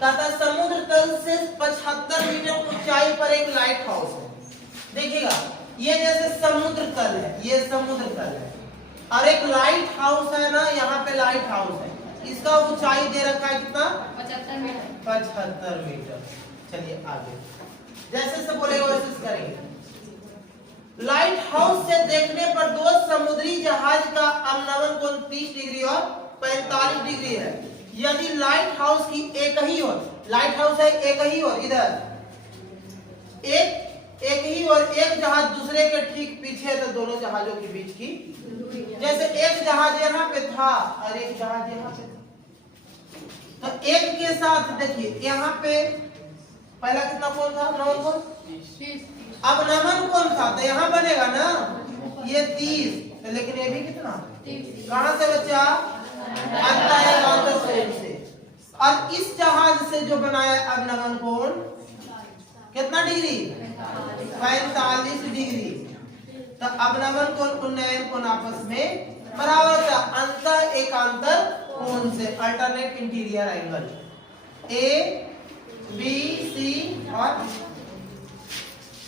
कहता समुद्र तल से 75 मीटर ऊंचाई पर एक लाइट हाउस है। देखिएगा ये जैसे समुद्र तल है, ये समुद्र तल है और एक लाइट हाउस है ना, यहाँ पे लाइट हाउस है, इसका ऊंचाई दे रखा है कितना, 75 मीटर। चलिए आगे जैसे से बोलेगा वैसे करेंगे। लाइट हाउस से देखने पर दो समुद्री जहाज का अवनमन कोण 30 डिग्री और 45 डिग्री है। यदि लाइट हाउस की एक ही ओर, लाइट हाउस है एक ही ओर, इधर एक ही ओर एक जहाज दूसरे के ठीक पीछे, तो दोनों जहाजों के बीच की, जैसे एक जहाज यहाँ पे था और एक जहाज यहाँ पे था, तो एक के साथ देखिए यहाँ पे पहला कितना कोण था, नमन कोण, अब नमन कोण था तो यहाँ बनेगा ना ये 30, लेकिन ये भी कितना, कहां से बचा, से। और इस जहाज से जो बनाया अब नमन कोण कितना डिग्री, 45 डिग्री। तो अब नमन कोण उन्नयन कोण आपस में बराबर था, अंतर एकांतर कोण से, alternate interior angle A B C. और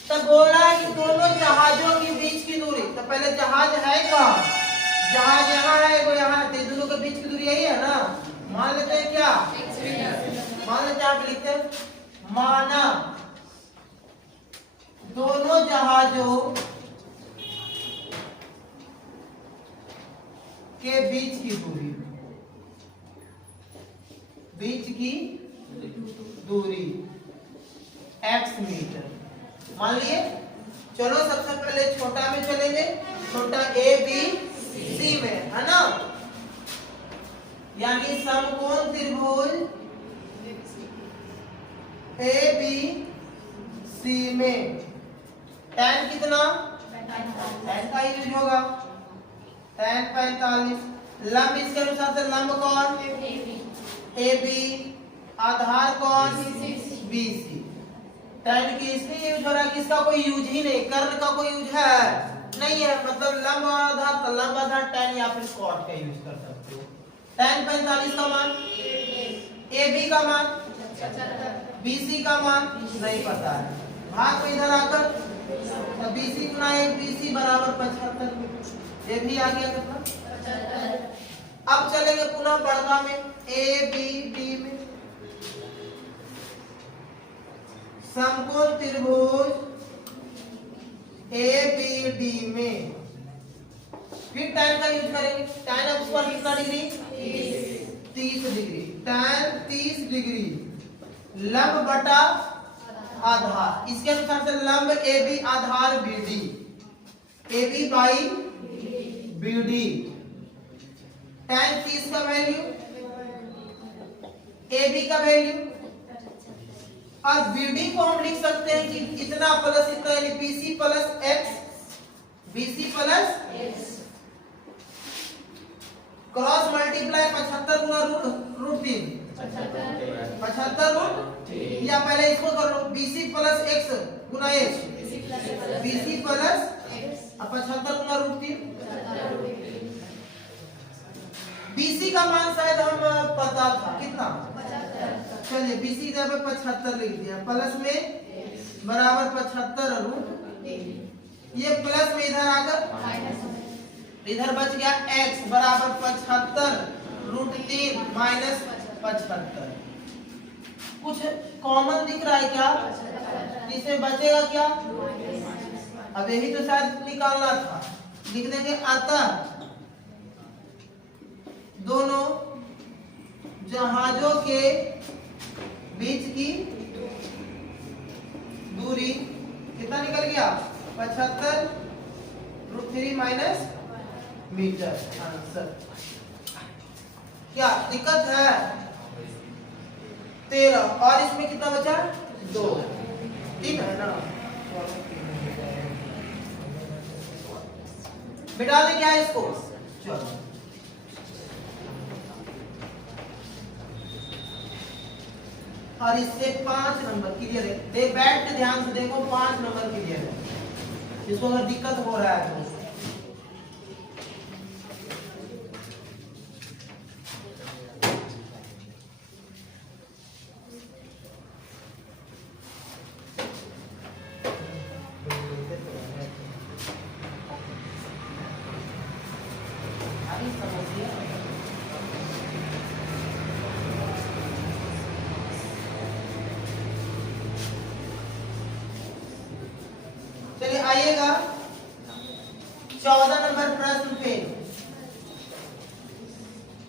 तब बोला कि दोनों जहाजों के बीच की दूरी, तो पहले जहाज है कहाँ, जहाज यहाँ है, वो यहाँ है, दोनों के बीच की दूरी यही है ना, मान लेते हैं क्या, मान लेते हैं, यहाँ पे लिखते हैं माना दोनों जहाजों के बीच की दूरी, बीच की x मीटर मान लिए। चलो सबसे पहले छोटा में चलेंगे, छोटा ए बी सी में, है ना। यानी समकोण त्रिभुज ए बी सी में tan कितना, tan का यूज होगा, tan 45। लंब इसके अनुसार से लंब कौन, ए बी, आधार कौन, बी सी। tan की इसलिए यूज हो रहा है कि इसका कोई यूज ही नहीं, कर्ण का कोई यूज है नहीं है, मतलब लंब और आधार, तो लंब आधार tan या फिर cot का यूज कर सकते हो। tan 45 का मान, ए बी का मान, बी सी का मान नहीं पता है, भाग में इधर आकर तो बी सी गुना 1 बी सी बराबर 75, ये भी आ गया कितना। अब चलेंगे पुनः बड़का में, ए बी डी में, समकोण त्रिभुज ए बी डी में फिर tan का यूज करेंगे। tan अब पर कितना डिग्री, 30 डिग्री, tan 30 डिग्री, लंब बटा आधार, इसके अनुसार से लंब ए बी, आधार B D, A B by B D. tan 30 का वैल्यू, ए बी का वैल्यू, और बी डी को हम लिख सकते हैं कि इतना प्लस इतना, यानी B C plus x, B C plus x, cross multiply 75 गुना रूट 3, 75 रूट, या पहले इसको कर लो, BC प्लस x गुना h, BC प्लस 75 गुना रूट 3। BC का मान शायद हम पता था कितना, चलिए BC इधर पे 75 लिख दिया, प्लस में बराबर 75 रूट, ये प्लस में इधर आकर इधर बच गया x बराबर 75 रूट 3 माइनस 75। कुछ कॉमन दिख रहा है क्या, इसमें बचेगा क्या, अब यही तो शायद निकालना था, लिख देंगे अतः दोनों जहाजों के बीच की दूरी कितना निकल गया, 75 रूट 3 माइनस मीटर। आंसर क्या दिक्कत है, 13, और इसमें कितना बचा, 2, 3 है ना, मिटा दे क्या इसको, चलो। और इससे 5 नंबर क्लियर है, बैठ के ध्यान से देखो, 5 नंबर क्लियर है। इसको अगर दिक्कत हो रहा है तो चलिए आइएगा 14 नंबर प्रश्न पे।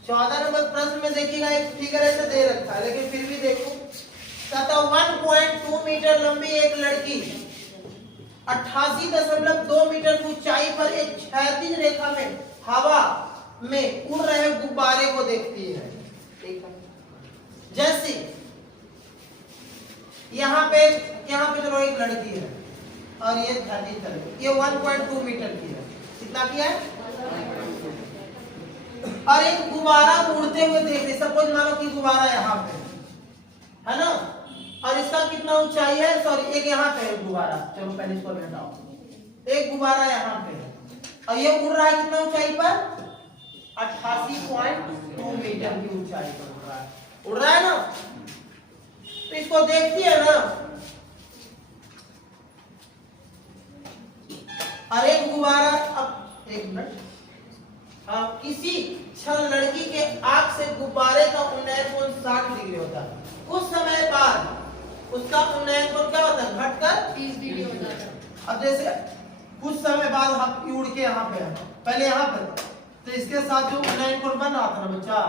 14 नंबर प्रश्न में देखिएगा, एक फिगर ऐसे दे रखा है, लेकिन फिर भी देखो, 1.2 मीटर लंबी एक लड़की 88.2 मीटर की ऊंचाई पर एक क्षैतिज रेखा में हवा में उड़ रहे गुब्बारे को देखती है। जैसे यहाँ पे चलो एक लड़की है और ये धरती तल, ये 1.2 मीटर की है, कितना की है, और एक गुब्बारा उड़ते हुए देख रहे, सपोज मानो कि गुब्बारा यहाँ पे है ना, और इसका कितना ऊंचाई है, सॉरी एक यहाँ पे है गुब्बारा, चलो पहले इसको हटाओ, एक गुब्बारा यहाँ पे है और ये उड़ रहा है कितना ऊंचाई पर, 88.2 मीटर की ऊंचाई पर उड़ रहा है ना। तो इसको देखती है ना, और एक गुब्बारा, अब एक मिनट, किसी क्षण लड़की के आंख से गुब्बारे का उन्नयन कोण 60 डिग्री होता है, कुछ समय बाद उसका उन्नयन कोण क्या होता है, घटकर 30 डिग्री हो जाता है। अब जैसे कुछ समय बाद हम उड़ के यहाँ पे पहले यहाँ पर, तो इसके साथ जो उन्नयन कोण बन रहा था ना बच्चा,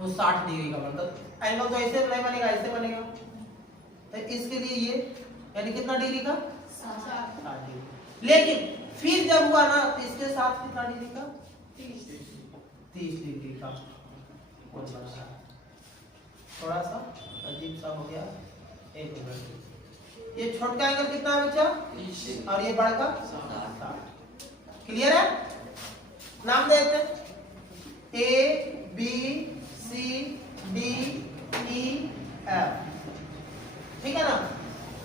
वो 60 डिग्री का बनता। एंगल तो ऐसे नहीं बनेगा, ऐसे बनेगा। तो इसके लिए ये यानी कितना डिग्री का 60 डिग्री। लेकिन फिर जब हुआ ना तो इसके साथ कितना डिग्री का 30 डिग्री का हो जाता है। थोड़ा सा अजीब सा हो गया। एक मिनट, ये छोटा एंगल कितना है बच्चा और ये बड़ा का 60। क्लियर है? नाम देते हैं A B C D E F, ठीक है ना।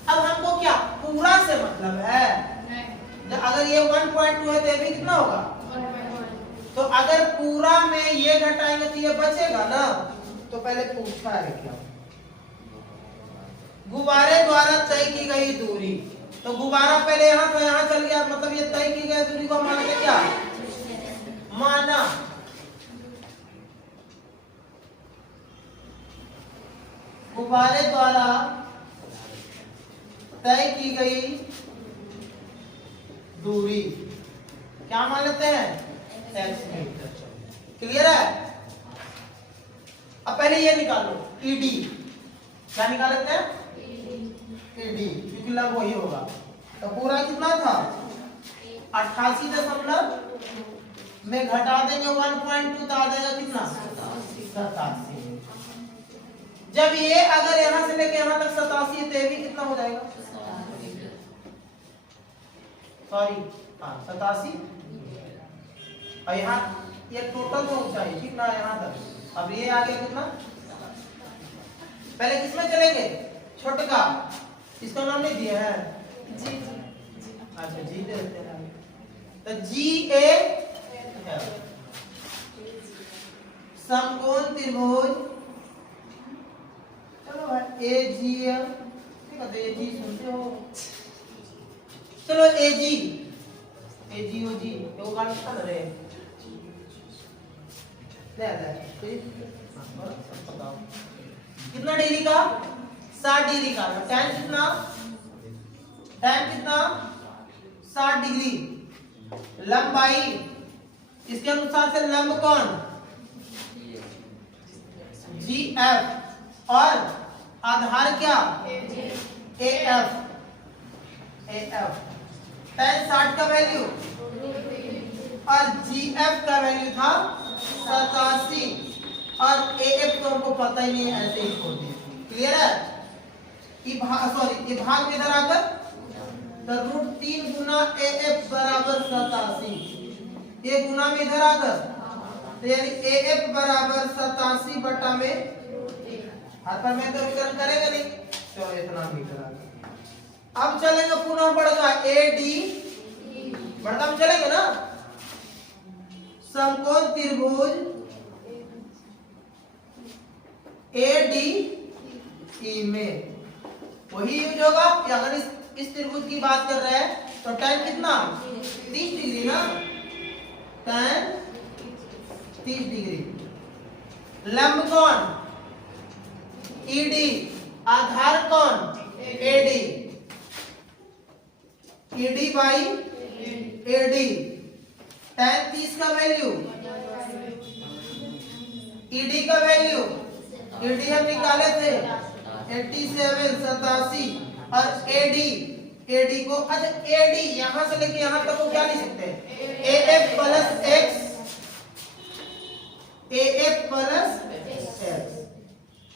अब हमको क्या पूरा से मतलब है, अगर ये 1.2 है तो ये भी कितना होगा 1.1। तो अगर पूरा में ये घटाएंगे तो ये बचेगा ना। तो पहले पूछा है क्या, गुब्बारे द्वारा तय की गई दूरी। तो गुब्बारा पहले यहाँ तो यहाँ चल गया, मतलब ये तय की गई दूरी को माना क्या माना। गुब्बारे द्वारा तय की गई दूरी क्या मान लेते हैं x मीटर। क्लियर है? अब पहले ये निकालो ईडी, क्या निकाल लेते हैं ईडी, क्योंकि लंब वही होगा। तो पूरा कितना था 88 दशमलव में घटा देंगे 1.2 तो आ जाएगा कितना 87। जब ये अगर यहां से लेके यहां तक 87 है तो ये भी कितना हो जाएगा सॉरी 87। और यहाँ ये टोटल तो ऊंचाई ठीक ना यहाँ तक। अब ये आ गया कितना, पहले किसमें चलेंगे छोटे का, इसका नाम नहीं दिया है जी। अच्छा जी दे देते हैं। तो जी ए समकोण त्रिभुज, चलो भाई ए जी ठीक है। तो ए जी सुनते हो, चलो ए जी ओ जी वो गाना चल रहे ले बताओ कितना डिग्री का 60 डिग्री का। tan कितना 60 डिग्री। लंबाई इसके अनुसार से लंब कौन जी एफ और आधार क्या ए एफ। tan 60 का वैल्यू और जी एफ का वैल्यू था 87 और ए एफ तो हमको पता ही नहीं है, ऐसे ही छोड़ दिए। क्लियर है? ये भाग में इधर आकर तो √3 गुना ए एफ बराबर 87, ये गुना में इधर आकर तो यानी ए एफ बराबर 87 बटा में हाथ पर में तो विकर्ण करेगा नहीं। चलो इतना मीटर आ गया। अब चलेंगे पुनः बढ़ता ए डी बढ़ता में चलेंगे ना। समकोण त्रिभुज ए डी ई में वही यूज होगा कि अगर इस त्रिभुज की बात कर रहे हैं तो tan कितना 30 डिग्री ना, tan 30 डिग्री। लंब कौन ईडी, आधार कौन AD, ED by AD. tan 30 का वैल्यू ईडी का वैल्यू ईडी हम निकाले थे 87 और एडी को अच्छा एडी यहां से लेके यहां तक को क्या लिख सकते हैं AF plus x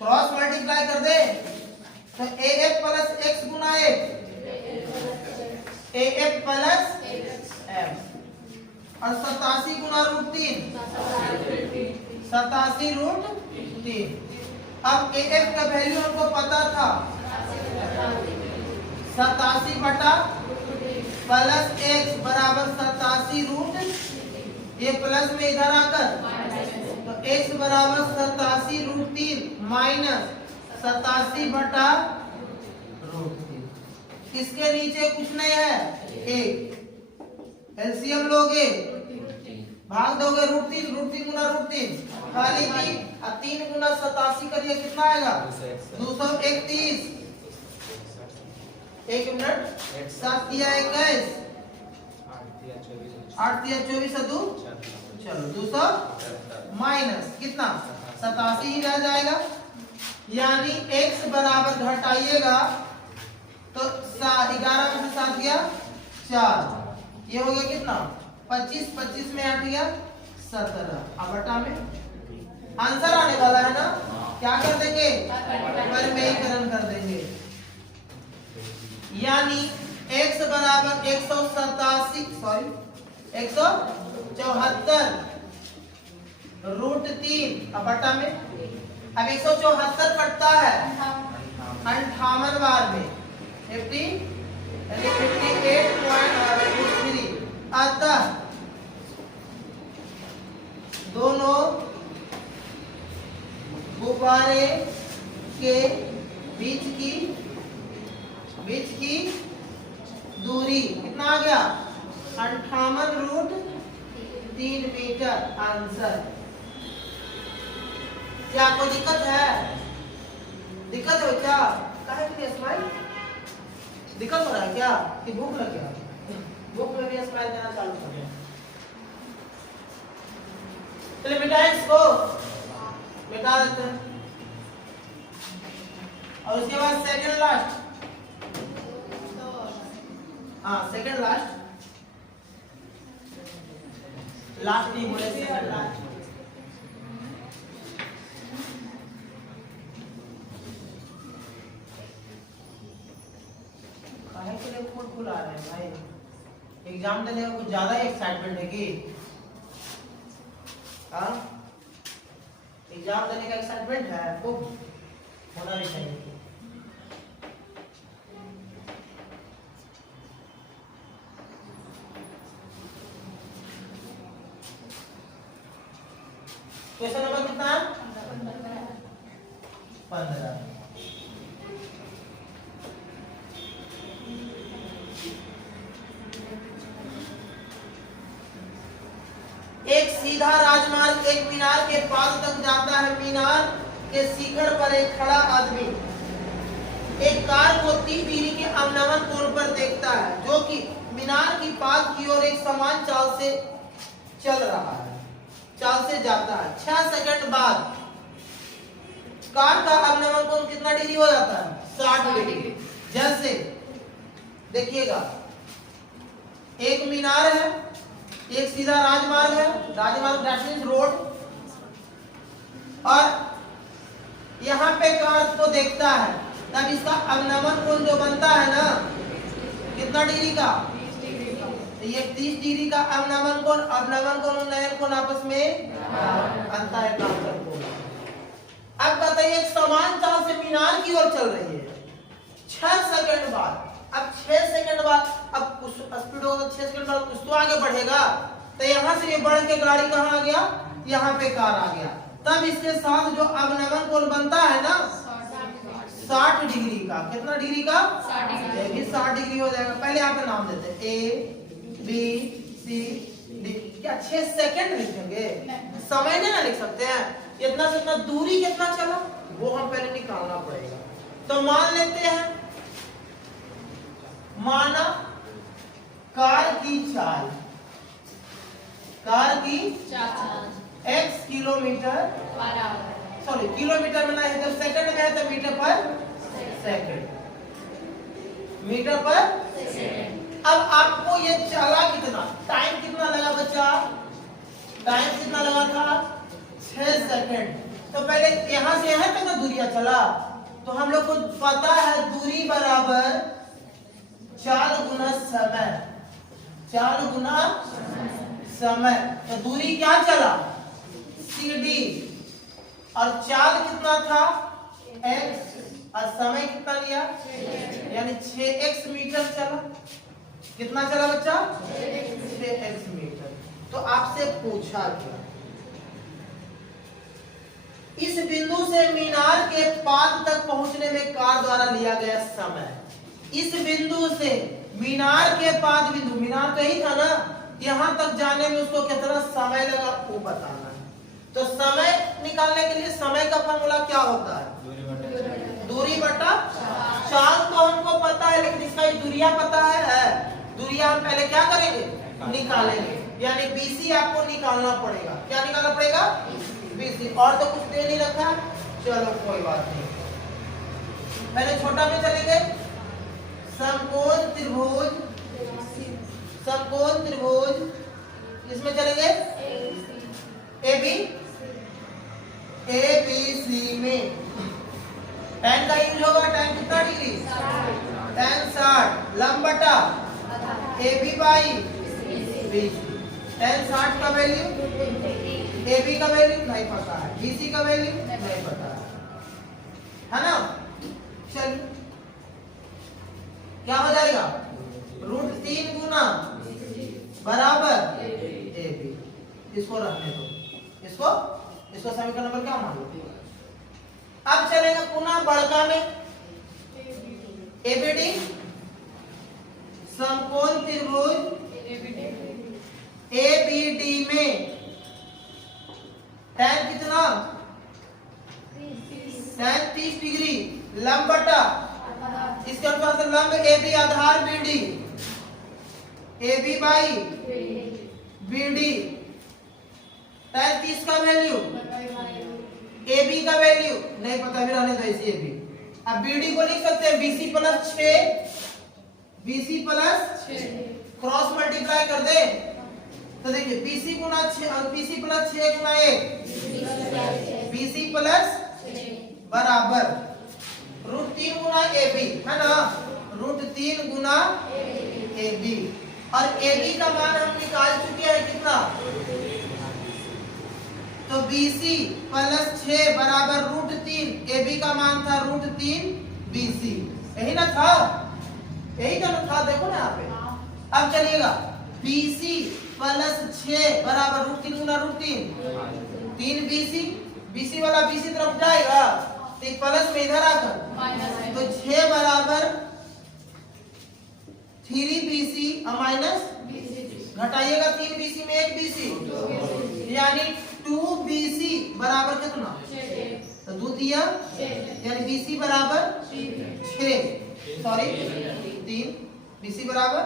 cross multiply कर दे तो एएफ प्लस एक्स गुना एएफ प्लस एक्स और 87 गुना √3 87 √3। अब AF का वैल्यू हमको पता था 87 बटा प्लस x बराबर 87 ये प्लस में इधर आकर तो x बराबर 87 √3 माइनस 87 बटा √3। इसके नीचे कुछ नहीं है एक, एलसीएम लोगे भाग दोगे √3 गुना √3 खाली 3 गुना 87 करिए कितना आएगा 231। एक मिनट 7 दिया 21 8 दिया 24 2 चलो 200 माइनस कितना 87 ही रह जाएगा, यानी x बराबर घटाइएगा तो 11 में से 7 गया 4, ये हो गया कितना 25, 25 में 8 गया 17, अब बटा में आंसर आने वाला है ना, क्या कर देंगे परिमेयीकरण कर देंगे, यानी x बराबर 174 रूट 3 अब बटा में, अब 174 कटता है 58 बार में 58.3, अतः दोनों गुब्बारे के बीच की दूरी कितना आ गया 58 रूट 3 मीटर आंसर। क्या कोई दिक्कत है? दिक्कत है क्या? काहे के लिए स्माइल? दिक्कत हो रहा है क्या कि भूख लग गया? भूख में भी स्माइल देना चालू कर दिया। चलिए बेटा इसको मिटा देते हैं और उसके बाद सेकंड लास्ट, हाँ सेकंड लास्ट नहीं बोले, सेकंड लास्ट काहे के लिए फुल आ रहे हैं भाई? एग्जाम देने में कुछ ज्यादा ही एक्साइटमेंट है कि हाँ एग्जाम देने का एक्साइटमेंट है, खूब होना भी चाहिए। क्वेश्चन नंबर कितना? 15। एक सीधा राजमार्ग एक मीनार के पास तक जाता है। मीनार के शिखर पर एक खड़ा आदमी एक कार को 30 डिग्री के अवनमन कोण पर देखता है, जो कि मीनार की पास की ओर एक समान चाल से चल रहा है, चाल से जाता है। 6 सेकंड बाद कार का अवनमन कोण कितना डिग्री हो जाता है? 60 डिग्री। जैसे देखिएगा एक मीनार है, एक सीधा राजमार्ग है, राजमार्ग दैट मींस रोड, और यहाँ पे कार को देखता है, तब इसका अवनमन कोण जो बनता है ना कितना डिग्री का? ये 30 डिग्री का अवनमन कोण और नयन कोण आपस में बनता है कांकर कोण। अब बताइए एक समान चाल से मीनार की ओर चल रही है 6 सेकंड बाद, अब 6 सेकंड बाद अब कुछ स्पीड होगा, 6 सेकंड बाद कुछ तो आगे बढ़ेगा, तो यहाँ से ये बढ़ के गाड़ी कहाँ आ गया? यहाँ पे कार आ गया, तब इसके साथ जो अवनमन कोण बनता है ना 60 डिग्री का। कितना डिग्री का? 60 डिग्री हो जाएगा। पहले यहाँ पे नाम देते हैं A B C D। क्या 6 सेकंड लिखेंगे? समय नहीं ना लिख सकते हैं? इतना से इतना दूरी कितना चला वो हम पहले निकालना पड़ेगा। तो मान लेते हैं, माना कार की चाल x किलोमीटर, सॉरी किलोमीटर में नहीं है तो सेकंड में है तो मीटर पर सेकंड। अब आपको ये चला कितना, टाइम कितना लगा बच्चा? टाइम कितना लगा था? 6 सेकंड। तो पहले यहाँ से यहाँ तक दूरिया चला, तो हम लोग को पता है दूरी बराबर चाल गुना समय, चाल गुना समय। तो दूरी क्या चला? CD, और चाल कितना था? x, और समय कितना लिया? यानी 6x मीटर चला। कितना चला बच्चा? 6x metre. तो आपसे पूछा गया इस बिंदु से मीनार के पाद तक पहुंचने में कार द्वारा लिया गया समय, इस बिंदु से मीनार के पाद बिंदु, मीनार तो ही था ना, यहां तक जाने में उसको कितना समय लगा वो बताना है। तो समय निकालने के लिए समय का फॉर्मूला क्या होता है? दूरी बटा चाल। तो हमको पता है, लेकिन इसका दूरिया पता है। दूरिया हम पहले क्या करेंगे? निकालेंगे, यानी BC आपको निकालना पड़ेगा। क्या निकालना पड़ेगा? BC। और तो कुछ दे नहीं रखा, चलो कोई बात नहीं। पहले छोटा में चलेंगे। समकोण त्रिभुज, समकोण त्रिभुज इसमें चलेंगे ABC में tan का यूज होगा। tan कितना डिग्री? tan 60 लंब बटा AB बाई BC। tan 60 का वैल्यू, AB का वैल्यू नहीं पता है, BC का वैल्यू नहीं पता है ना। चलिए क्या हो जाएगा? √3 गुना बराबर AB। इसको रखने दो, इसको समीकरण नंबर क्या मान लो। अब चलेगा पुनः बड़का में। ABD समकोण त्रिभुज ABD में tan कितना? tan 30 डिग्री लंब बटा, इसके अनुसार से लंब AB Aadhaar BD, AB by BD। tan 30 का वैल्यू, AB का वैल्यू नहीं पता, फिर रहने दो ऐसे AB। अब BD को लिख सकते हैं BC प्लस 6 क्रॉस मल्टीप्लाई कर दे तो देखिए BC गुना 6 BC प्लस 6 गुना 1 BC प्लस बराबर √3 गुना AB है ना, √3 गुना AB। और AB का मान हम निकाल चुके हैं कितना? तो BC प्लस 6 बराबर √3, AB का मान था √3 BC। यही ना था, यही तो था, देखो ना यहाँ पे। अब चलिएगा BC प्लस 6 बराबर √3 गुना √3 3 BC। BC वाला BC तरफ जाएगा तो प्लस में इधर आकर तो 6 बराबर 3 BC माइनस घटाइएगा 3 BC में 1 BC, यानी 2 BC बराबर कितना? तो 2 दिया, यानी BC बराबर 6 सॉरी 3 BC बराबर।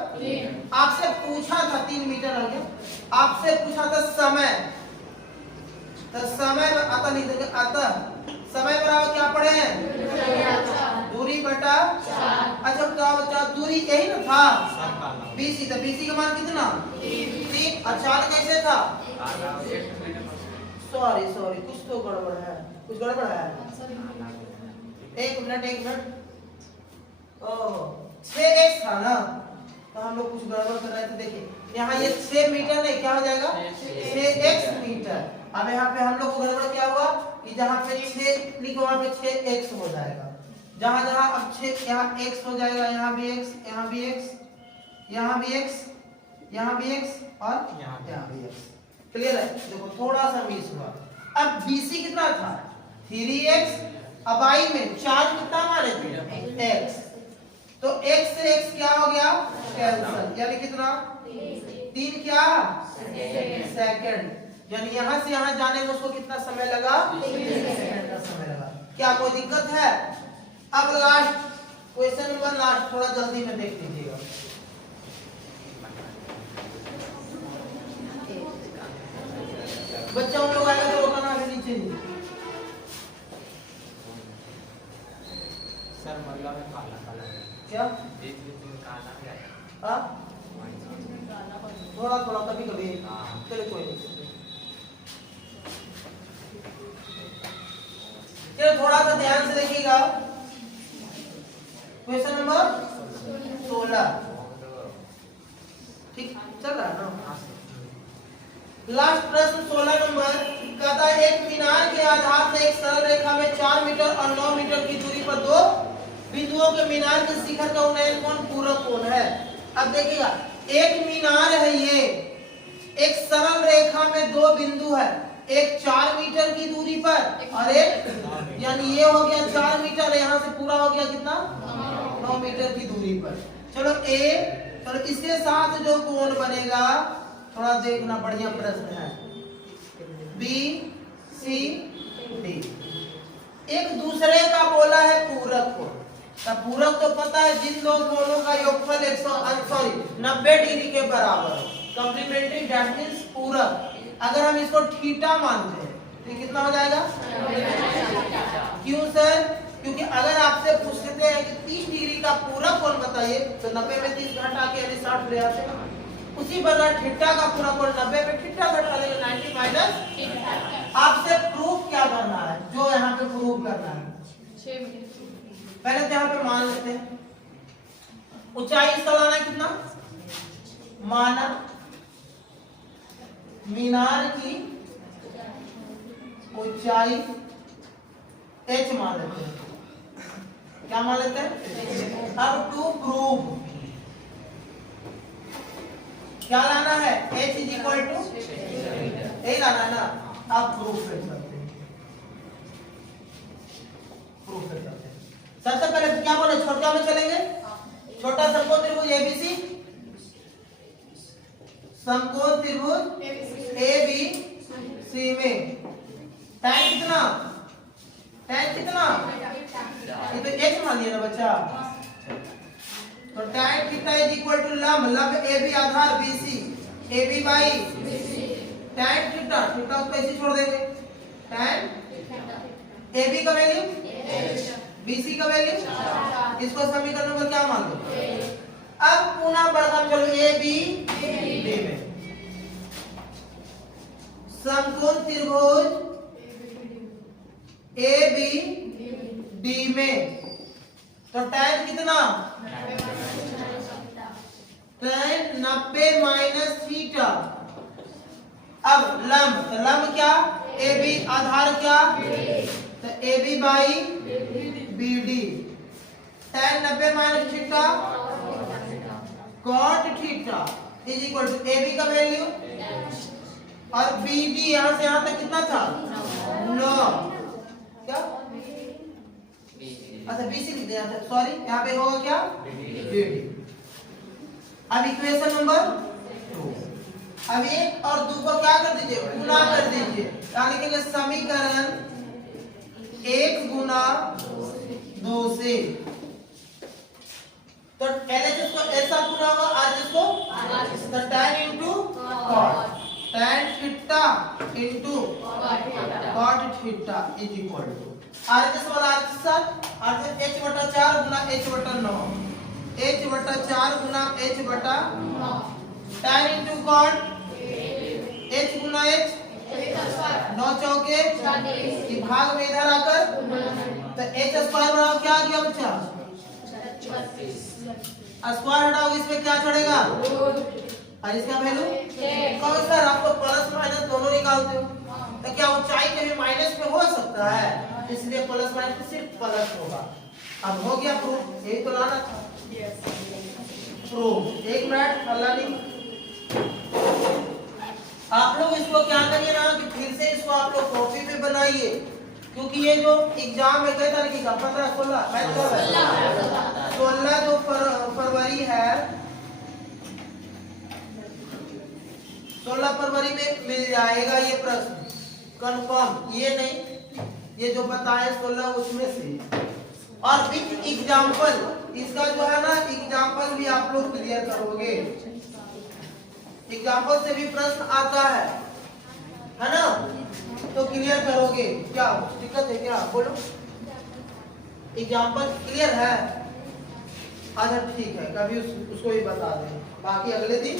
आपसे पूछा था 3 मीटर आ गया, आपसे पूछा था समय, तो समय आता नहीं देंगे, आता समय बराबर क्या पढ़े हैं? दूरी बटा। अच्छा क्या बचा? दूरी यही ना था BC, तो BC का मान कितना? 3। अच्छा कैसे था? सॉरी कुछ तो गड़बड़ है, कुछ गड़बड़ है। एक मिनट ओह 6x था ना, तो हम लोग कुछ गड़बड़ कर रहे थे। देखिए यहाँ ये 6 मीटर नहीं, क्या हो जाएगा? 6x metre. अब यहाँ पे हम लोग को गड़बड़ क्या हुआ कि जहाँ पे 6 लिखो वहाँ पे 6x हो जाएगा। जहाँ जहाँ अब 6 यहाँ x हो जाएगा, यहाँ भी x, यहाँ भी x, यहाँ भी x, यहाँ भी x और यहाँ भी x। क्लियर है? देखो थोड़ा सा मिस हुआ। अब BC कितना था? 3x। अब I में 4 कितना माने थे? x। तो x से x क्या हो गया? कैंसिल, यानी कितना? 3 क्या? सेकंड। यानी यहाँ से यहाँ जाने में उसको कितना समय लगा? 3 सेकंड का समय लगा। क्या कोई दिक्कत है? अब लास्ट क्वेश्चन नंबर लास्ट, थोड़ा जल्दी में देख लीजिएगा। बच्चा उन लोग आएगा तो रोकना आगे नीचे नहीं। सर मतलब में काला क्या? बीच में काला है। हाँ थोड़ा कभी कभी। चलो कोई नहीं, चलो थोड़ा सा ध्यान से देखिएगा। क्वेश्चन नंबर 16 ठीक चल रहा है ना? लास्ट प्रश्न 16 नंबर कहता है एक मीनार के आधार से एक सरल रेखा में 4 मीटर और 9 मीटर की दूरी पर 2 बिंदुओं के मीनार के शिखर का उन्नयन कोण पूरक कोण है। अब देखिएगा एक मीनार है, ये एक सरल रेखा में 2 बिंदु है, एक 4 मीटर की दूरी पर और एक, यानी ये हो गया 4 मीटर, यहाँ से पूरा हो गया कितना? 9 मीटर की दूरी पर। चलो चलो इसके साथ जो कोण बनेगा थोड़ा देखना, बढ़िया प्रश्न है। BCD एक दूसरे का बोला है पूरक कोण। पूरक तो पता है जिन दो कोणों का योगफल 90 डिग्री के बराबर हो, कॉम्प्लीमेंट्री दैट मींस पूरक। अगर हम इसको थीटा मानते हैं ये कितना हो जाएगा? क्यों सर? क्योंकि अगर आपसे पूछते हैं कि 30 डिग्री का पूरा कोण बताइए तो 90 में 30 घटा के यानी 60 ले आते हैं। उसी प्रकार थीटा का पूरा कोण 90 में थीटा घटा देंगे 90 माइनस। आपसे प्रूफ क्या करना है? जो यहाँ पे प्रूफ करना है पहले तो यहाँ पे मान लेते हैं। ऊंचाई इसका लाना है कितना? माना मीनार की ऊंचाई h मान लेते हैं। क्या मान लेते हैं? अब टू प्रूव क्या लाना है? h इज इक्वल टू यही लाना है ना। आप प्रूफ कर सकते हैं, प्रूफ कर सकते हैं। सबसे पहले क्या बोले? छोटा में चलेंगे। छोटा समकोण त्रिभुज एबीसी, समकोण त्रिभुज एबीसी में tan कितना? tan कितना? ये तो h मान लिया ना बच्चा। तो tan theta is equal to लंब, लंब AB आधार BC, AB by tan theta, theta को ऐसे छोड़ देंगे। tan AB का वैल्यू BC का वैल्यू, इसको समीकरण नंबर क्या मान लो? अब पुनः बढ़कर चलो AB D में समकोण त्रिभुज ABD में तो tan कितना? tan 90 minus theta. अब लंब, तो लंब क्या? AB आधार क्या? तो AB by BD tan 90 minus theta cot theta is equal to AB का वैल्यू और BD यहां से यहां तक कितना था? 9 क्या? अच्छा BC लिख दिया था, सॉरी यहाँ पे होगा क्या? BD। अब इक्वेशन नंबर 2, अब 1 और 2 को क्या कर दीजिए? गुना कर दीजिए। क्या लिखेंगे? समीकरण 1 गुना 2 से तो LHS को ऐसा गुना होगा, RHS को तो tan into cot, tan theta into cot theta is equal to RHS वाला RHS RHS h बटा 4 गुना h बटा 9, h बटा 4 गुना h बटा 9, tan into cot h गुना h 9 चौके कि भाग में इधर आकर तो h स्क्वायर बराबर क्या आ गया बच्चा? स्क्वायर हटाओगे इसमें क्या चढ़ेगा? और इसका वैल्यू कौन सर? आपको प्लस माइनस दोनों निकालते हो तो क्या ऊंचाई कभी माइनस में हो सकता है? इसलिए प्लस माइनस में सिर्फ प्लस होगा। अब हो गया प्रूफ, यही तो लाना था प्रूफ। एक मिनट अल्लाह नहीं, आप लोग इसको क्या करिए ना कि फिर से इसको आप लोग कॉपी पे बनाइए, क्योंकि ये जो एग्जाम है कई तारीख का? 15 16 16 जो फरवरी है, 16 फरवरी में मिल जाएगा ये प्रश्न कंफर्म। ये नहीं, ये जो बताए 16 उसमें से और विथ एग्जाम्पल, इसका जो है ना एग्जाम्पल भी आप लोग क्लियर करोगे। एग्जाम्पल से भी प्रश्न आता है ना, तो क्लियर करोगे। क्या दिक्कत है क्या? बोलो। एग्जाम्पल क्लियर है? अच्छा ठीक है, कभी उसको भी बता दें, बाकी अगले दिन